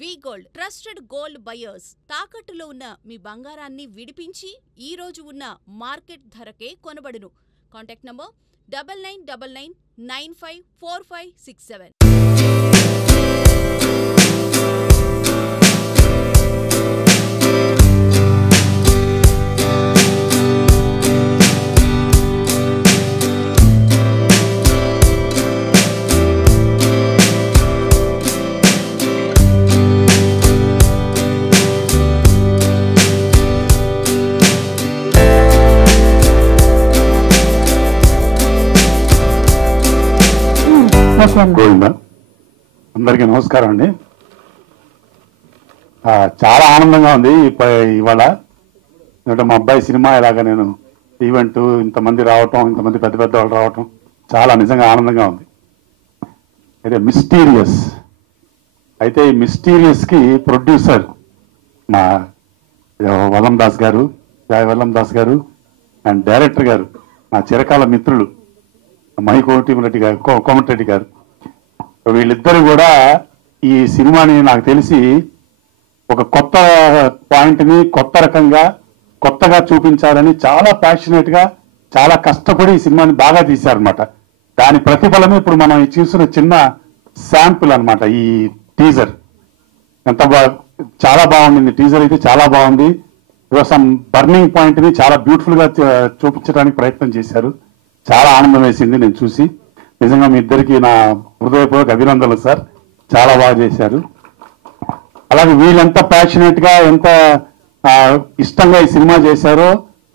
వి gold trusted gold buyers తాకట్టులో ఉన్న మీ బంగారాన్ని విడిపించి ఈ రోజు ఉన్న మార్కెట్ ధరకే కొనబడును. Contact number 9999954567. అందరికీ నమస్కారం అండి. చాలా ఆనందంగా ఉంది ఇవాళ. ఎందుకంటే మా అబ్బాయి సినిమా ఇలాగా నేను ఈవెంట్ ఇంతమంది రావటం, ఇంతమంది పెద్ద పెద్ద వాళ్ళు రావటం చాలా నిజంగా ఆనందంగా ఉంది. అయితే మిస్టీరియస్ అయితే ఈ మిస్టీరియస్కి ప్రొడ్యూసర్ మా వల్లం దాస్ గారు, వల్లం దాస్ గారు, అండ్ డైరెక్టర్ గారు నా చిరకాల మిత్రులు కోమటిరెడ్డి గారు. వీళ్ళిద్దరు కూడా ఈ సినిమాని నాకు తెలిసి ఒక కొత్త పాయింట్ని కొత్త రకంగా కొత్తగా చూపించాలని చాలా ప్యాషనేట్గా చాలా కష్టపడి ఈ సినిమాని బాగా తీశారనమాట. దాని ప్రతిఫలమే ఇప్పుడు మనం చూసిన చిన్న శాంపుల్ అనమాట. ఈ టీజర్ చాలా బాగుంది. టీజర్ అయితే చాలా బాగుంది. సమ్ బర్నింగ్ పాయింట్ని చాలా బ్యూటిఫుల్గా చూపించడానికి ప్రయత్నం చేశారు. చాలా ఆనందం వేసింది నేను చూసి. నిజంగా మీ ఇద్దరికి నా హృదయపూర్వక అభినందనలు సార్. చాలా బాగా చేశారు. అలాగే వీళ్ళెంత ప్యాషనేట్గా ఎంత ఇష్టంగా ఈ సినిమా చేశారో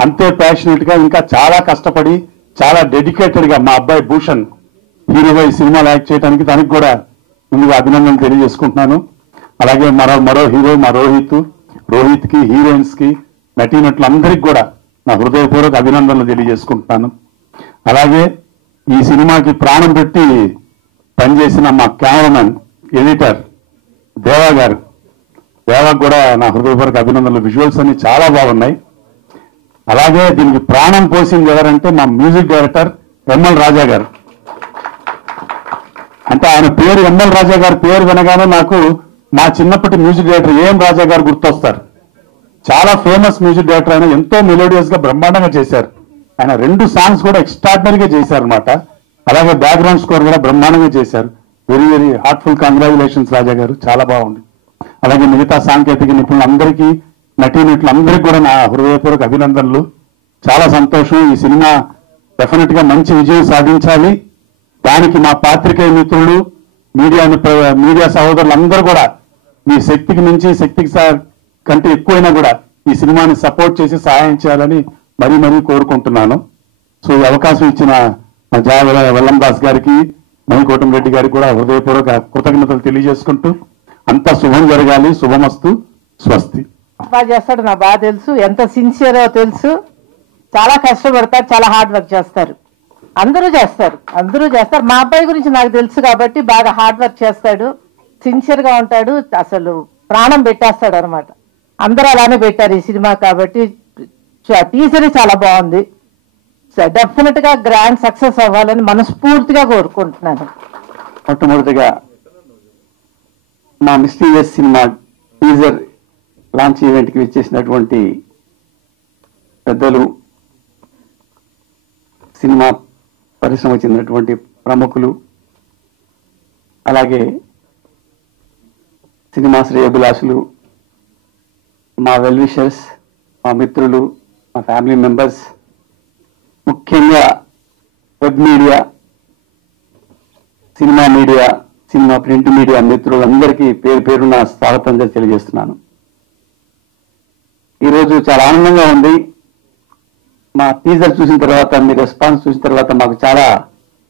అంతే ప్యాషనేట్గా ఇంకా చాలా కష్టపడి చాలా డెడికేటెడ్గా మా అబ్బాయి భూషణ్ హీరోగా ఈ సినిమాలో యాక్ట్ చేయడానికి దానికి కూడా ముందుగా అభినందనలు తెలియజేసుకుంటున్నాను. అలాగే మరో హీరో మా రోహిత్కి, హీరోయిన్స్కి, నటీనటులందరికీ కూడా నా హృదయపూర్వక అభినందనలు తెలియజేసుకుంటున్నాను. అలాగే ఈ సినిమాకి ప్రాణం పెట్టి పనిచేసిన మా కెమెరామెన్, ఎడిటర్ దేవా కూడా నా హృదయపూర్వక అభినందనలు. విజువల్స్ అన్ని చాలా బాగున్నాయి. అలాగే దీనికి ప్రాణం పోసింది ఎవరంటే మా మ్యూజిక్ డైరెక్టర్ ఎంఎల్ రాజా గారు. అంటే ఆయన పేరు ఎంఎల్ రాజా గారి పేరు వినగానే నాకు మా చిన్నప్పటి మ్యూజిక్ డైరెక్టర్ ఏఎం రాజా గారు గుర్తొస్తారు. చాలా ఫేమస్ మ్యూజిక్ డైరెక్టర్. ఆయన ఎంతో మెలోడియస్ గా బ్రహ్మాండంగా చేశారు. ఆయన 2 సాంగ్స్ కూడా ఎక్స్ట్రాడినరీగా చేశారనమాట. అలాగే బ్యాక్గ్రౌండ్ స్కోర్ కూడా బ్రహ్మాండంగా చేశారు. వెరీ వెరీ హార్ట్ఫుల్ కంగ్రాచులేషన్స్ రాజా గారు, చాలా బాగుంది. అలాగే మిగతా సాంకేతిక నిపుణులందరికీ, నటీనటులందరికీ కూడా నా హృదయపూర్వక అభినందనలు. చాలా సంతోషం. ఈ సినిమా డెఫినెట్ గా మంచి విజయం సాధించాలి. దానికి మా పాత్రికేయ మిత్రులు, మీడియా సహోదరులందరూ కూడా మీ శక్తికి మించి, శక్తికి కంటే ఎక్కువైనా కూడా ఈ సినిమాని సపోర్ట్ చేసి సహాయం చేయాలని మరీ కోరుకుంటున్నాను. సో ఈ అవకాశం ఇచ్చిన వల్లం దాస్ గారికి, కోమటిరెడ్డి గారికి కూడా హృదయపూర్వక కృతజ్ఞతలు తెలియజేసుకుంటూ అంతా శుభం జరగాలి. శుభమస్తు, స్వస్తి. బాగా చేస్తాడు, నాకు బాగా తెలుసు. ఎంత సిన్సియరో తెలుసు. చాలా కష్టపడతారు, చాలా హార్డ్ వర్క్ చేస్తారు. అందరూ చేస్తారు. మా అబ్బాయి గురించి నాకు తెలుసు కాబట్టి బాగా హార్డ్ వర్క్ చేస్తాడు, సిన్సియర్ గా ఉంటాడు. అసలు ప్రాణం పెట్టేస్తాడు అనమాట. అందరూ అలానే పెట్టారు ఈ సినిమా కాబట్టి. టీజర్ చాలా బాగుంది. డెఫినెట్ గా గ్రాండ్ సక్సెస్ అవ్వాలని మనస్ఫూర్తిగా కోరుకుంటున్నాను. మొట్టమొదటిగా మా మిస్టీరియస్ సినిమా టీజర్ లాంచ్ ఈవెంట్కి వచ్చేసినటువంటి పెద్దలు, సినిమా పరిశ్రమ చెందినటువంటి ప్రముఖులు, అలాగే సినిమా శ్రేయోభిలాషులు, మా వెల్ విషర్స్, మా మిత్రులు, మా ఫ్యామిలీ మెంబర్స్, ముఖ్యంగా web media, cinema print media మిత్రులందరికీ పేరున స్వాగతం తెలియజేస్తున్నాను. ఈరోజు చాలా ఆనందంగా ఉంది. మా టీజర్ చూసిన తర్వాత, మీ రెస్పాన్స్ చూసిన తర్వాత మాకు చాలా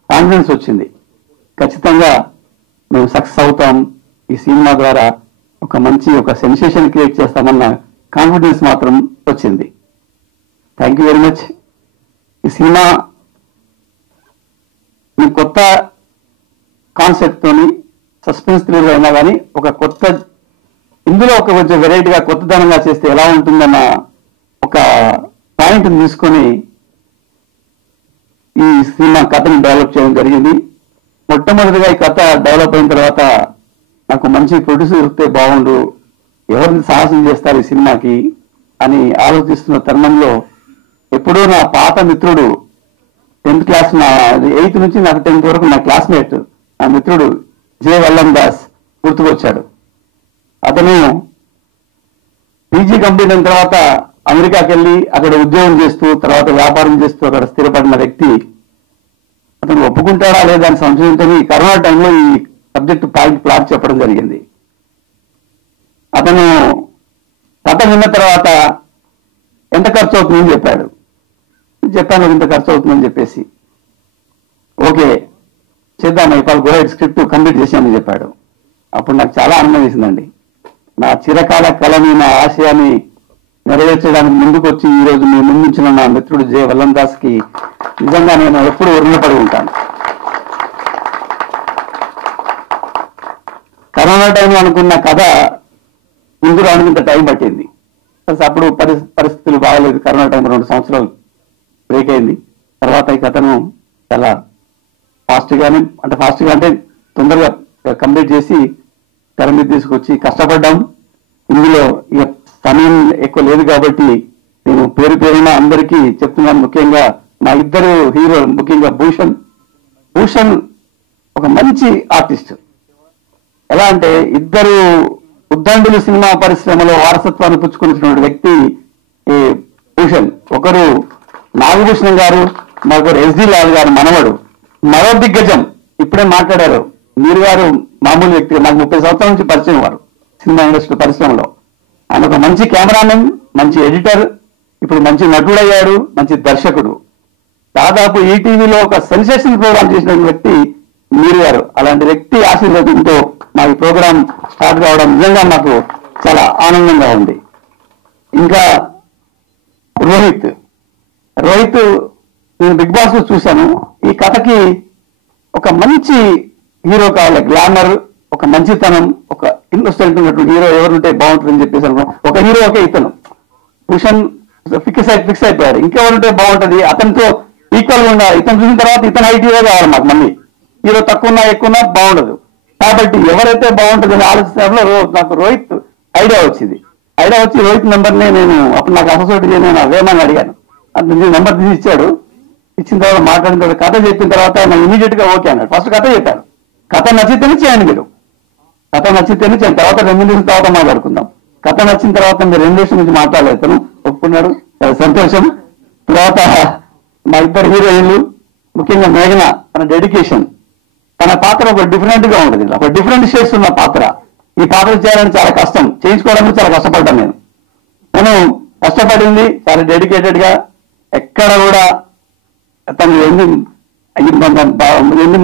కాన్ఫిడెన్స్ వచ్చింది. ఖచ్చితంగా మేము సక్సెస్ అవుతాం, ఈ సినిమా ద్వారా ఒక సెన్సేషన్ క్రియేట్ చేస్తామన్న కాన్ఫిడెన్స్ మాత్రం వచ్చింది. Thank you very much. ఈ సినిమా మీ కొత్త కాన్సెప్ట్ తోని సస్పెన్స్ థ్రిల్లర్ అయినా కానీ ఇందులో కొంచెం వెరైటీగా కొత్తదనంగా చేస్తే ఎలా ఉంటుందన్న ఒక పాయింట్ తీసుకొని ఈ సినిమా కథను డెవలప్ చేయడం జరిగింది. మొట్టమొదటిగా ఈ కథ డెవలప్ అయిన తర్వాత నాకు మంచి ప్రొడ్యూసర్ దొరికితే బాగుండు, ఎవరిని సాహసం చేస్తారు ఈ సినిమాకి అని ఆలోచిస్తున్న తరుణంలో ఎప్పుడూ నా పాత మిత్రుడు 10th క్లాస్, నా 8th నుంచి నాకు 10th వరకు నా క్లాస్మేట్, నా మిత్రుడు జే వల్లం దాస్ గుర్తుకొచ్చాడు. అతను పీజీ కంప్లీట్ అయిన తర్వాత అమెరికాకి వెళ్ళి అక్కడ ఉద్యోగం చేస్తూ తర్వాత వ్యాపారం చేస్తూ అక్కడ స్థిరపడిన వ్యక్తి. అతను ఒప్పుకుంటాడా లేదా అని సంశయంతో కరోనా టైంలో ఈ సబ్జెక్టు ప్లాట్ చెప్పడం జరిగింది. అతను కథ విన్న తర్వాత ఎంత ఖర్చు అవుతుందని చెప్పాడు. చెప్పాను ఇంత ఖర్చు అవుతుందని చెప్పేసి, ఓకే చేద్దాం ఇప్పుడు గో హెడ్ స్క్రిప్ట్ కంప్లీట్ చేశామని చెప్పాడు. అప్పుడు నాకు చాలా ఆనందం వేసిందండి. నా చిరకాల కళని, నా ఆశయాన్ని నెరవేర్చడానికి ముందుకు వచ్చి ఈ రోజు మీ ముందుంచిన నా మిత్రుడు జే వల్లం దాస్ కి నిజంగా నేను ఎప్పుడు రుణపడి ఉంటాను. కరోనా టైంలో అనుకున్న కథ ముందు రావడానికి ఇంత టైం పట్టింది. అప్పుడు పరిస్థితులు బాగలేదు. కరోనా టైం 2 సంవత్సరాలు బ్రేక్ అయింది. తర్వాత ఈ కథను చాలా ఫాస్ట్గా అంటే తొందరగా కంప్లీట్ చేసి తెర మీద తీసుకొచ్చి కష్టపడ్డాం. ఇందులో ఇక సమయం ఎక్కువ లేదు కాబట్టి నేను పేరు పేరున అందరికీ చెప్తున్నాను. ముఖ్యంగా మా ఇద్దరు హీరోలు, ముఖ్యంగా భూషణ్ ఒక మంచి ఆర్టిస్ట్. ఎలా అంటే ఇద్దరు ఉద్దండులు సినిమా పరిశ్రమలో వారసత్వాన్ని పుచ్చుకున్నటువంటి వ్యక్తి భూషణ్. ఒకరు నాగభూషణం గారు, మరొకరు ఎస్డి లాల్ గారు మనవడు. మరో దిగ్గజం ఇప్పుడే మాట్లాడారు, మీరు గారు మామూలు వ్యక్తి, నాకు 30 సంవత్సరాల నుంచి పరిచయం వారు సినిమా ఇండస్ట్రీ పరిశ్రమలో. ఆయన ఒక మంచి కెమెరామెన్, మంచి ఎడిటర్, ఇప్పుడు మంచి నటుడయ్యాడు, మంచి దర్శకుడు. దాదాపు ఈటీవీలో ఒక సెన్సేషన్ ప్రోగ్రామ్ చేసిన వ్యక్తి మీరు గారు. అలాంటి వ్యక్తి ఆశీర్వాదంతో మా ఈ ప్రోగ్రాం స్టార్ట్ కావడం నిజంగా నాకు చాలా ఆనందంగా ఉంది. ఇంకా రోహిత్ నేను బిగ్ బాస్ లో చూశాను. ఈ కథకి ఒక మంచి హీరో కావాలి, గ్లామర్, ఒక మంచితనం, ఒక ఇన్నోసెంట్ ఉన్నటువంటి హీరో ఎవరుంటే బాగుంటుందని చెప్పేసి అనుకున్నాను. ఒక హీరో ఒకే ఇతను భూషణ్ ఫిక్స్ అయిపోయాడు. ఇంకెవరుంటే బాగుంటుంది, అతనితో ఈక్వల్ గా ఉండాలి. ఇతను చూసిన తర్వాత ఇతను హైట్ హీరో కావాలి మాకు. మళ్ళీ హీరో తక్కువ ఎక్కువ బాగుండదు. కాబట్టి ఎవరైతే బాగుంటుందని ఆలోచించడంలో నాకు రోహిత్ ఐడియా వచ్చి రోహిత్ నెంబర్ని నేను అప్పుడు నాకు అసోసియేట్ నేను వేమని అడిగాను. అతను నెంబర్ తీసి ఇచ్చాడు. ఇచ్చిన తర్వాత మాట్లాడిన తర్వాత కథ చెప్పిన తర్వాత నేను ఇమీడియట్ గా ఓకే అన్నాడు. ఫస్ట్ కథ చెప్పాను, కథ నచ్చితేనే చేయండి, మీరు కథ నచ్చితేనే చేయండి, తర్వాత 2 నిమిషాల తర్వాత మాట్లాడుకుందాం. కథ నచ్చిన తర్వాత మీరు 2 నిమిషాల నుంచి మాట్లాడలేదు, ఒప్పుకున్నాడు, చాలా సంతోషం. తర్వాత మా ఇద్దరు హీరోయిన్లు, ముఖ్యంగా మేఘన, తన డెడికేషన్, తన పాత్ర ఒక డిఫరెంట్ గా ఉంటుంది, ఒక డిఫరెంట్ షేడ్స్ ఉన్న పాత్ర. ఈ పాత్ర చేయాలని చాలా కష్టం, చేయించుకోవడానికి చాలా కష్టపడ్డాను నేను కష్టపడింది చాలా డెడికేటెడ్ గా. ఎక్కడ కూడా తను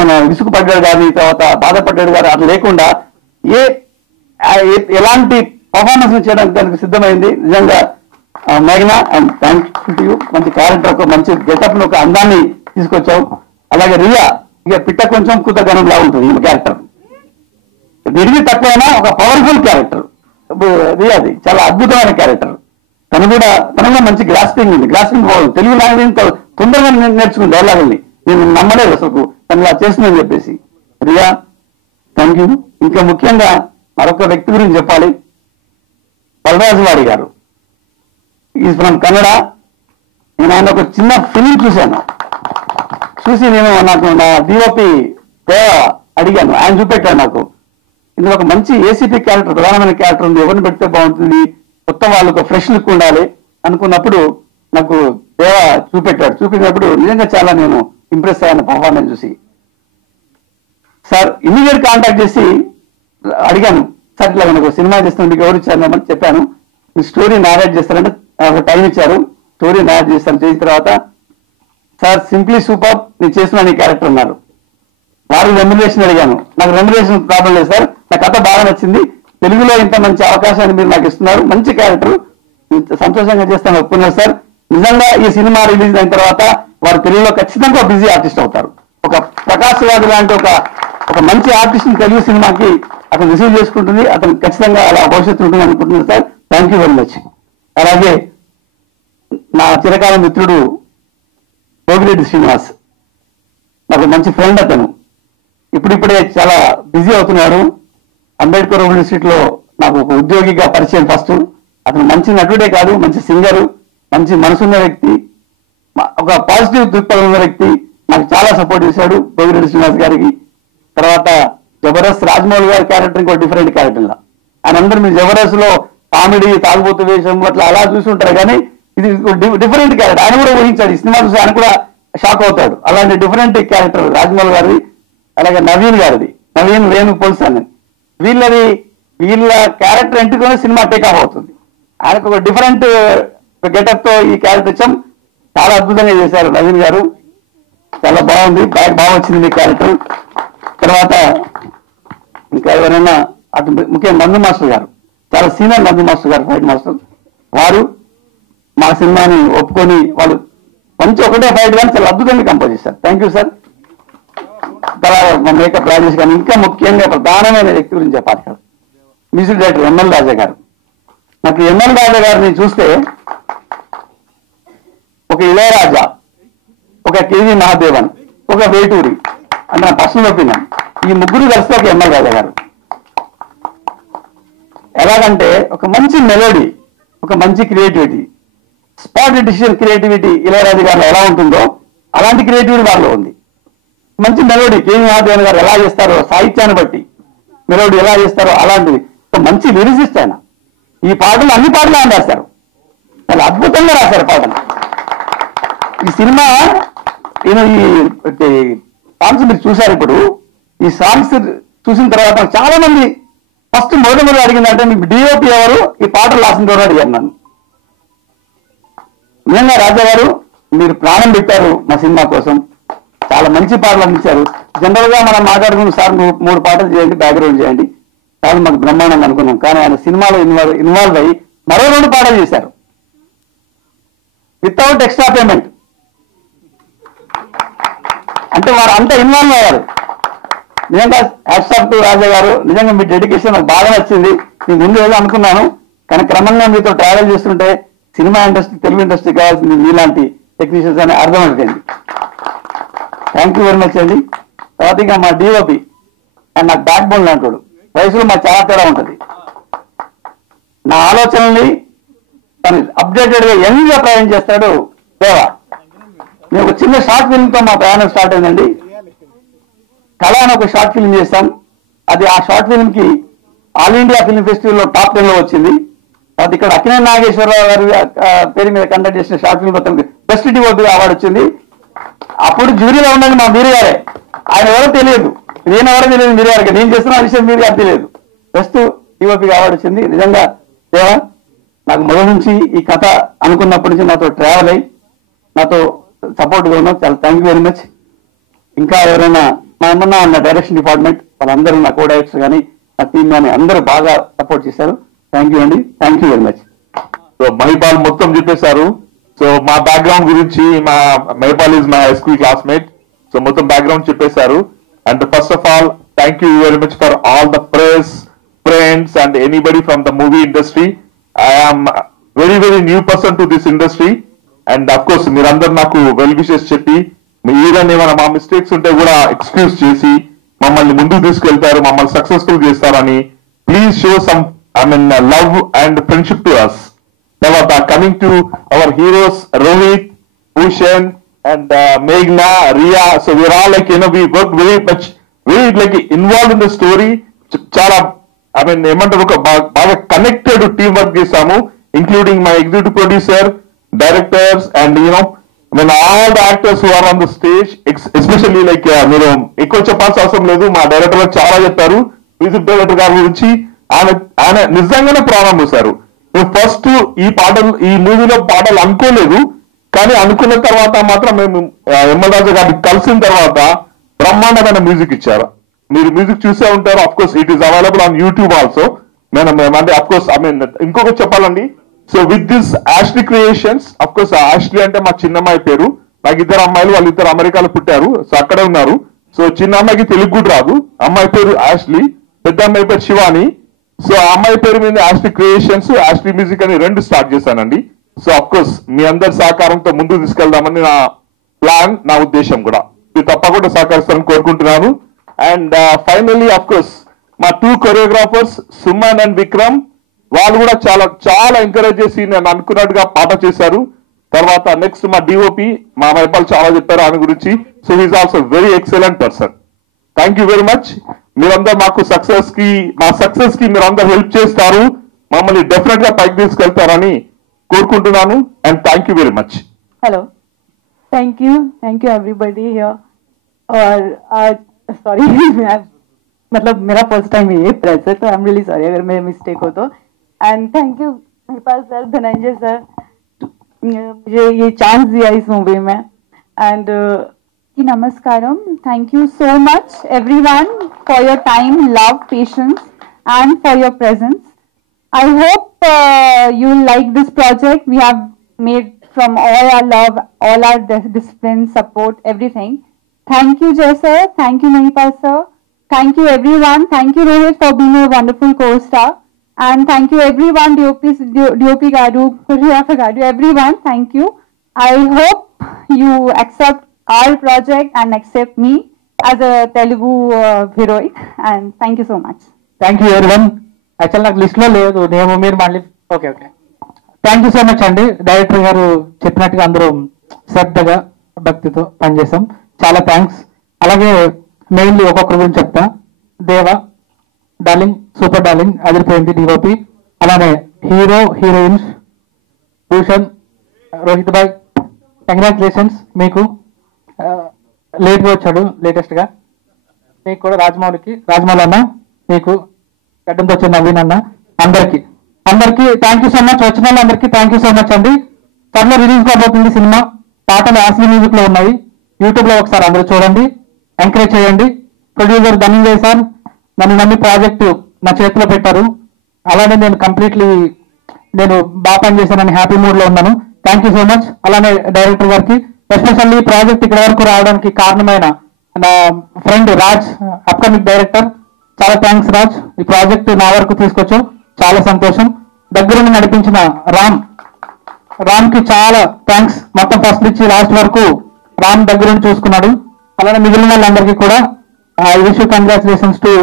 మన విసుగుపడ్డాడు కానీ తర్వాత బాధపడ్డాడు కానీ అట్లా లేకుండా ఎలాంటి పర్ఫార్మెన్స్ చేయడానికి దానికి సిద్ధమైంది. నిజంగా మేఘన, అండ్ థ్యాంక్స్ టు యూ. మంచి క్యారెక్టర్, ఒక మంచి గెటప్, ఒక అందాన్ని తీసుకొచ్చావు. అలాగే రియా, ఇక పిట్ట కొంచెం కుతగనంలా ఉంటుంది ఈ క్యారెక్టర్, విరిగి తక్కువైనా ఒక పవర్ఫుల్ క్యారెక్టర్. రియాది చాలా అద్భుతమైన క్యారెక్టర్. తనలో మంచి గ్రాస్పింగ్ ఉంది, గ్రాస్పింగ్ బాగుంది. తెలుగు లాంగ్వేజ్ తొందరగా నేర్చుకుంది డైలాగుల్ని. నేను నమ్మలేదు అసలు తను ఇలా చేస్తుందని చెప్పేసి. Riya thank you. ఇంకా ముఖ్యంగా మరొక వ్యక్తి గురించి చెప్పాలి, బలరాజువాడి గారు. Is from Kannada. నేను ఆయన ఒక చిన్న ఫిలిం చూసి నేను నాకు నా డిఓపి అడిగాను, ఆయన చూపెట్టాను నాకు. ఇందులో ఒక మంచి ఏసీపీ క్యారెక్టర్, ప్రధానమైన క్యారెక్టర్ ఉంది, ఎవరిని పెడితే బాగుంటుంది, కొత్త వాళ్ళకు ఫ్రెష్ లుక్ ఉండాలి అనుకున్నప్పుడు నాకు దేవా చూపించినప్పుడు నిజంగా చాలా నేను ఇంప్రెస్ అయ్యాను పర్ఫార్మెన్స్ చూసి. సార్ ఇమీడియట్ కాంటాక్ట్ చేసి అడిగాను, సార్ ఇట్లా నాకు సినిమా చేస్తాను, మీకు ఎవరు ఇచ్చారని చెప్పాను. మీ స్టోరీ నారేట్ చేస్తారంటే నాకు టైం ఇచ్చారు, స్టోరీ నారేట్ చేస్తాను. చేసిన తర్వాత సార్ సింప్లీ సూపర్, నేను చేస్తున్నాను ఈ క్యారెక్టర్ అన్నారు. వారు రెమ్యునరేషన్ అడిగాను, నాకు రెమ్యునరేషన్ ప్రాబ్లం లేదు సార్, నా కథ బాగా నచ్చింది, తెలుగులో ఇంత మంచి అవకాశాన్ని మీరు నాకు ఇస్తున్నారు, మంచి క్యారెక్టర్, సంతోషంగా చేస్తాను, ఒప్పుకున్నారు సార్. నిజంగా ఈ సినిమా రిలీజ్ అయిన తర్వాత వారు తెలుగులో ఖచ్చితంగా బిజీ ఆర్టిస్ట్ అవుతారు. ఒక ప్రకాశ్ రాజు లాంటి ఒక మంచి ఆర్టిస్ట్ తెలుగు సినిమాకి అతను రిసీవ్ చేసుకుంటుంది, అతను ఖచ్చితంగా అలా భవిష్యత్తు ఉంటుంది అనుకుంటున్నాను sir. Thank you very much. అలాగే నా చిరకాల మిత్రుడు పోగిరెడ్డి శ్రీనివాస్, నాకు మంచి ఫ్రెండ్. అతను ఇప్పుడిప్పుడే చాలా బిజీ అవుతున్నాడు. అంబేద్కర్ యూనివర్సిటీలో నాకు ఒక ఉద్యోగిగా పరిచయం ఫస్ట్. అతను మంచి నటుడే కాదు, మంచి సింగరు, మంచి మనసున్న వ్యక్తి, ఒక పాజిటివ్ దృక్పథం ఉన్న వ్యక్తి. నాకు చాలా సపోర్ట్ చేశాడు భోగిరెడ్డి శ్రీనివాస్ గారికి. తర్వాత జబర్దస్త్ రాజమౌళి గారి క్యారెక్టర్ ఇంకో డిఫరెంట్ క్యారెక్టర్ లా. ఆయన అందరూ మీరు జబర్దస్త్ లో కామెడీ తాగుబోతు వేషం అట్లా అలా చూసి ఉంటారు, కానీ ఇది డిఫరెంట్ క్యారెక్టర్. ఆయన కూడా ఊహించాడు, ఈ సినిమా చూసి ఆయన కూడా షాక్ అవుతాడు. అలాంటి డిఫరెంట్ క్యారెక్టర్ రాజమౌళి గారిది. అలాగే నవీన్ గారిది, నవీన్ వేణు పోల్సాను. వీళ్ళ క్యారెక్టర్ ఎంటుకునే సినిమా టేక్ ఆఫ్ అవుతుంది. ఆయనకు ఒక డిఫరెంట్ గెటప్ తో ఈ క్యారెక్టర్ ఇచ్చాం. చాలా అద్భుతంగా చేశారు నవీన్ గారు, చాలా బాగుంది, బాగా వచ్చింది మీ క్యారెక్టర్. తర్వాత ఇంకా ఎవరైనా అటు ముఖ్యంగా నందు మాస్టర్ గారు, చాలా సీనియర్ నందు మాస్టర్ గారు, ఫైట్ మాస్టర్, వారు మా సినిమాని ఒప్పుకొని వాళ్ళు మంచి ఒకటే ఫైట్ కానీ చాలా అద్భుతంగా కంపోజ్ చేశారు. Thank you sir. తర్వాత మా మేకప్ రాజేష్ కానీ, ఇంకా ముఖ్యంగా ప్రధానమైన వ్యక్తి గురించి చెప్పాలి కదా, మ్యూజిక్ డైరెక్టర్ ఎంఎల్ రాజా గారు. నాకు ఎంఎల్ రాజా గారిని చూస్తే ఒక ఇళయరాజా, ఒక కేజీ మహాదేవన్, ఒక వేటూరి అంటే నా పర్సనల్ ఒపీనియన్. ఈ ముగ్గురు కలిస్తే ఒక ఎంఎల్ రాజా గారు. ఎలాగంటే ఒక మంచి మెలోడీ, ఒక మంచి creativity, spot decision creativity Ilaiyaraaja గారు ఎలా ఉంటుందో అలాంటి క్రియేటివిటీ వారిలో ఉంది. మంచి మెలోడీ కేజీ మహాదేవన్ గారు ఎలా చేస్తారో, సాహిత్యాన్ని బట్టి మెలోడీ ఎలా చేస్తారో అలాంటిది. ఒక మంచి లిరిసిస్ట్ ఆయన. ఈ పాటలు అన్ని పాటలు ఆయన రాశారు, చాలా అద్భుతంగా రాశారు పాటలు. ఈ సినిమా ఈ సాంగ్స్ మీరు చూశారు. ఇప్పుడు ఈ సాంగ్స్ చూసిన తర్వాత చాలా మంది ఫస్ట్ మొదటి అడిగిందంటే మీకు డిఓపి ఎవరు, ఈ పాటలు రాసిన ఎవరు అడిగారు నన్ను. నిజంగా రాజా గారు మీరు ప్రాణం పెట్టారు మా సినిమా కోసం, చాలా మంచి పాటలు అందించారు. జనరల్ గా మనం మాట్లాడుకున్న సార్ 3 పాటలు చేయండి, బ్యాక్గ్రౌండ్ చేయండి, చాలా మాకు బ్రహ్మాండంగా అనుకున్నాం. కానీ ఆయన సినిమాలో ఇన్వాల్వ్ అయ్యి మరో 2 పాటలు చేశారు వితౌట్ ఎక్స్ట్రా పేమెంట్. అంటే వారు అంతా ఇన్వాల్వ్ అయ్యారు. నిజంగా హ్యాట్స్ ఆఫ్ టు రాజా గారు. నిజంగా మీ డెడికేషన్ నాకు బాగా నచ్చింది. నేను ముందు ఏదో అనుకున్నాను, కానీ క్రమంగా మీతో ట్రావెల్ చేస్తుంటే సినిమా ఇండస్ట్రీ, తెలుగు ఇండస్ట్రీ కావాల్సింది మీలాంటి టెక్నీషియన్స్ అని అర్థమైపోయింది. థ్యాంక్ యూ వెరీ మచ్ అండి. తర్వాత ఇంకా మా డిఓపి అండ్ నాకు బ్యాక్ బోన్ లాంటాడు. వయసులో మాకు చాలా తేడా ఉంటుంది. నా ఆలోచనల్ని తను అప్డేటెడ్ గా యంగ్ గా ప్రయాణం చేస్తాడు దేవా. నేను ఒక చిన్న షార్ట్ ఫిల్మ్ తో మా ప్రయాణం స్టార్ట్ అయిందండి. కళ అని ఒక షార్ట్ ఫిల్మ్ చేశాం. అది ఆ షార్ట్ ఫిల్మ్ కి ఆల్ ఇండియా ఫిల్మ్ ఫెస్టివల్ లో టాప్ 10 లో వచ్చింది. అది ఇక్కడ అక్కినేని నాగేశ్వరరావు గారి పేరు మీద కండక్ట్ చేసిన షార్ట్ ఫిల్మ్ అతనికి బెస్ట్ డిఓపి అవార్డు వచ్చింది. అప్పుడు జ్యూరీలో ఉన్నది మా మీరు గారే. ఆయన ఎవరో తెలియదు, నేను ఎవరో తెలియదు, మీరు గారికి నేను చేస్తున్న విషయం మీరు గారు తెలియదు. బెస్ట్ డిఓపి అవార్డు వచ్చింది. నిజంగా దేవా నాకు మొదటి నుంచి ఈ కథ అనుకున్నప్పటి నుంచి నాతో ట్రావెల్ అయ్యి నాతో సపోర్ట్గా ఉన్నాం. చాలా థ్యాంక్ యూ వెరీ మచ్. ఇంకా ఎవరైనా నా డైరెక్షన్ డిపార్ట్మెంట్ వాళ్ళందరూ, నా కో డైరెక్టర్ కానీ, నా టీమ్ కానీ అందరూ బాగా సపోర్ట్ చేశారు. థ్యాంక్ యూ అండి. Thank you very much. So Mahipal మొత్తం చెప్పేశారు. సో మా బ్యాక్గ్రౌండ్ గురించి, మా Mahipal is my high school classmate. So మొత్తం బ్యాక్గ్రౌండ్ చెప్పేశారు. And first of all thank you very much for all the press, friends and anybody from the movie industry. I am very very new person to this industry. And of course మీరందరూ నాకు well wishes చెప్పి, even ఏమైనా మా mistakes ఉంటే కూడా excuse చేసి మమ్మల్ని ముందుకు తీసుకెళ్తారు, మమ్మల్ని సక్సెస్ఫుల్ చేస్తారని. Please show some love and friendship to us. తర్వాత coming to our heroes Rohit, Bhushan and మేఘ్నా, Riya. So we are all like we work very much, very like involved in the story. చాలా ఏమంటారు, ఒక బాగా కనెక్టెడ్ టీమ్ వర్క్ చేశాము, including my executive producer, directors and all the actors who are on the stage, especially like మీరు ఎక్కువ చెప్పాల్సిన అవసరం లేదు, మా డైరెక్టర్ చాలా చెప్పారు. మ్యూజిక్ డైరెక్టర్ గారి గురించి ఆయన నిజంగానే ప్రాణం పోశారు. మేము ఫస్ట్ ఈ మూవీలో పాటలు అనుకోలేదు, కానీ అనుకున్న తర్వాత మాత్రం మేము ఎంఎల్ రాజా గారిని కలిసిన తర్వాత బ్రహ్మాండమైన మ్యూజిక్ ఇచ్చారు. మీరు మ్యూజిక్ చూసే ఉంటారు. Of course it is available on YouTube also. అంటే అఫ్ కోర్స్ ఇంకొకటి చెప్పాలండి. So with this Ashley creations, of course Ashley అంటే మా చిన్నమ్మాయి పేరు. నాకు 2 అమ్మాయిలు, వాళ్ళిద్దరు అమెరికాలో పుట్టారు. సో అక్కడే ఉన్నారు. సో చిన్న అమ్మాయికి తెలుగు కూడా రాదు. అమ్మాయి పేరు యాష్లీ, పెద్ద అమ్మాయి పేరు శివాని. సో ఆ అమ్మాయి పేరు మీద యాష్లీ క్రియేషన్స్, యాష్లీ మ్యూజిక్ అని 2 స్టార్ట్ చేశానండి. సో అఫ్ కోర్స్ మీ అందరి సహకారంతో ముందుకు తీసుకెళ్దామని నా ప్లాన్, నా ఉద్దేశం కూడా. మీరు తప్పకుండా సహకరిస్తారని కోరుకుంటున్నాను. అండ్ ఫైనల్లీ అఫ్ కోర్స్ మా 2 కొరియోగ్రాఫర్స్ సుమన్ అండ్ విక్రమ్, వాళ్ళు కూడా చాలా చాలా ఎంకరేజ్ చేసి నేను అనుకున్నట్టుగా పాట చేశారు. తర్వాత నెక్స్ట్ మా డిఓపి మా మైపాల్ చాలా చెప్పారు ఆమె గురించి. So he's also very excellent person. Thank you very much. మీరందరూ మాకు మా సక్సెస్ కి మీరందరూ హెల్ప్ చేస్తారు, మమ్మల్ని డెఫినెట్ గా పైకి తీసుకెళ్తారని కోరుకుంటున్నాను. And thank you very much. Hello, thank you everybody here. और सॉरी मतलब मेरा फर्स्ट टाइम ये प्रेस है, तो आई एम रियली सॉरी अगर मेरा मिस्टेक हो तो. And thank you Mahipal sir, Dhananjay sir, मुझे ये चांस दिया इस मूवी में. एंड नमस्कारम. Thank you so much everyone for your time, love, patience and for your presence. I hope you like this project. We have made from all our love, all our discipline, support, everything. Thank you, Jay sir. Thank you, Mahipal sir. Thank you, everyone. Thank you, Rohit, for being a wonderful co-star. And thank you, everyone, DOP Garu, Choreographer Garu, everyone. Thank you. I hope you accept our project and accept me as a Telugu heroine. And thank you so much. Thank you everyone. Actual నాకు list లో లేదు నేమో, మీరు మళ్ళీ okay. Thank you so much అండి. Director గారు చెప్పినట్టుగా అందరూ శ్రద్ధగా భక్తితో పనిచేసాం, చాలా థ్యాంక్స్. అలాగే మెయిన్లీ ఒక్కొక్కరి గురించి చెప్తా. దేవ డార్లింగ్, సూపర్ డార్లింగ్, అదిరిపోయింది డిఓపి. అలానే hero heroines Bhushan, Rohit boy, congratulations మీకు. లేట్గా వచ్చాడు లేటెస్ట్ గా. మీకు కూడా రాజమౌళి అన్న, మీకు గడ్డంతో వచ్చిన నవీన్ అన్న, అందరికి థ్యాంక్ యూ సో మచ్. వచ్చిన వాళ్ళందరికీ థ్యాంక్ యూ సో మచ్ అండి. త్వరలో రిలీజ్ కాబోతుంది సినిమా. పాటలు యాసీ మ్యూజిక్ లో ఉన్నాయి, యూట్యూబ్ లో ఒకసారి అందరూ చూడండి, ఎంకరేజ్ చేయండి. ప్రొడ్యూసర్ ధనంజయ్ సార్ నన్ను నమ్మి ప్రాజెక్టు నా చేతిలో పెట్టారు. అలానే నేను బాగా పనిచేశానని హ్యాపీ మూడ్ లో ఉన్నాను. Thank you so much. అలానే డైరెక్టర్ గారికి, ఎస్పెషల్లీ ప్రాజెక్ట్ ఇక్కడ వరకు రావడానికి కారణమైన నా ఫ్రెండ్ రాజ్, అప్కమింగ్ డైరెక్టర్, చాలా థ్యాంక్స్ రాజ్. ఈ ప్రాజెక్ట్ నా వరకు తీసుకొచ్చావు, చాలా సంతోషం. దగ్గరుండి నడిపించిన రామ్ కి చాలా థ్యాంక్స్. మొత్తం ఫస్ట్ నుంచి లాస్ట్ వరకు రామ్ దగ్గరుండి చూసుకున్నాడు. అలానే మిగిలిన వాళ్ళందరికీ కూడా I wish you congratulations to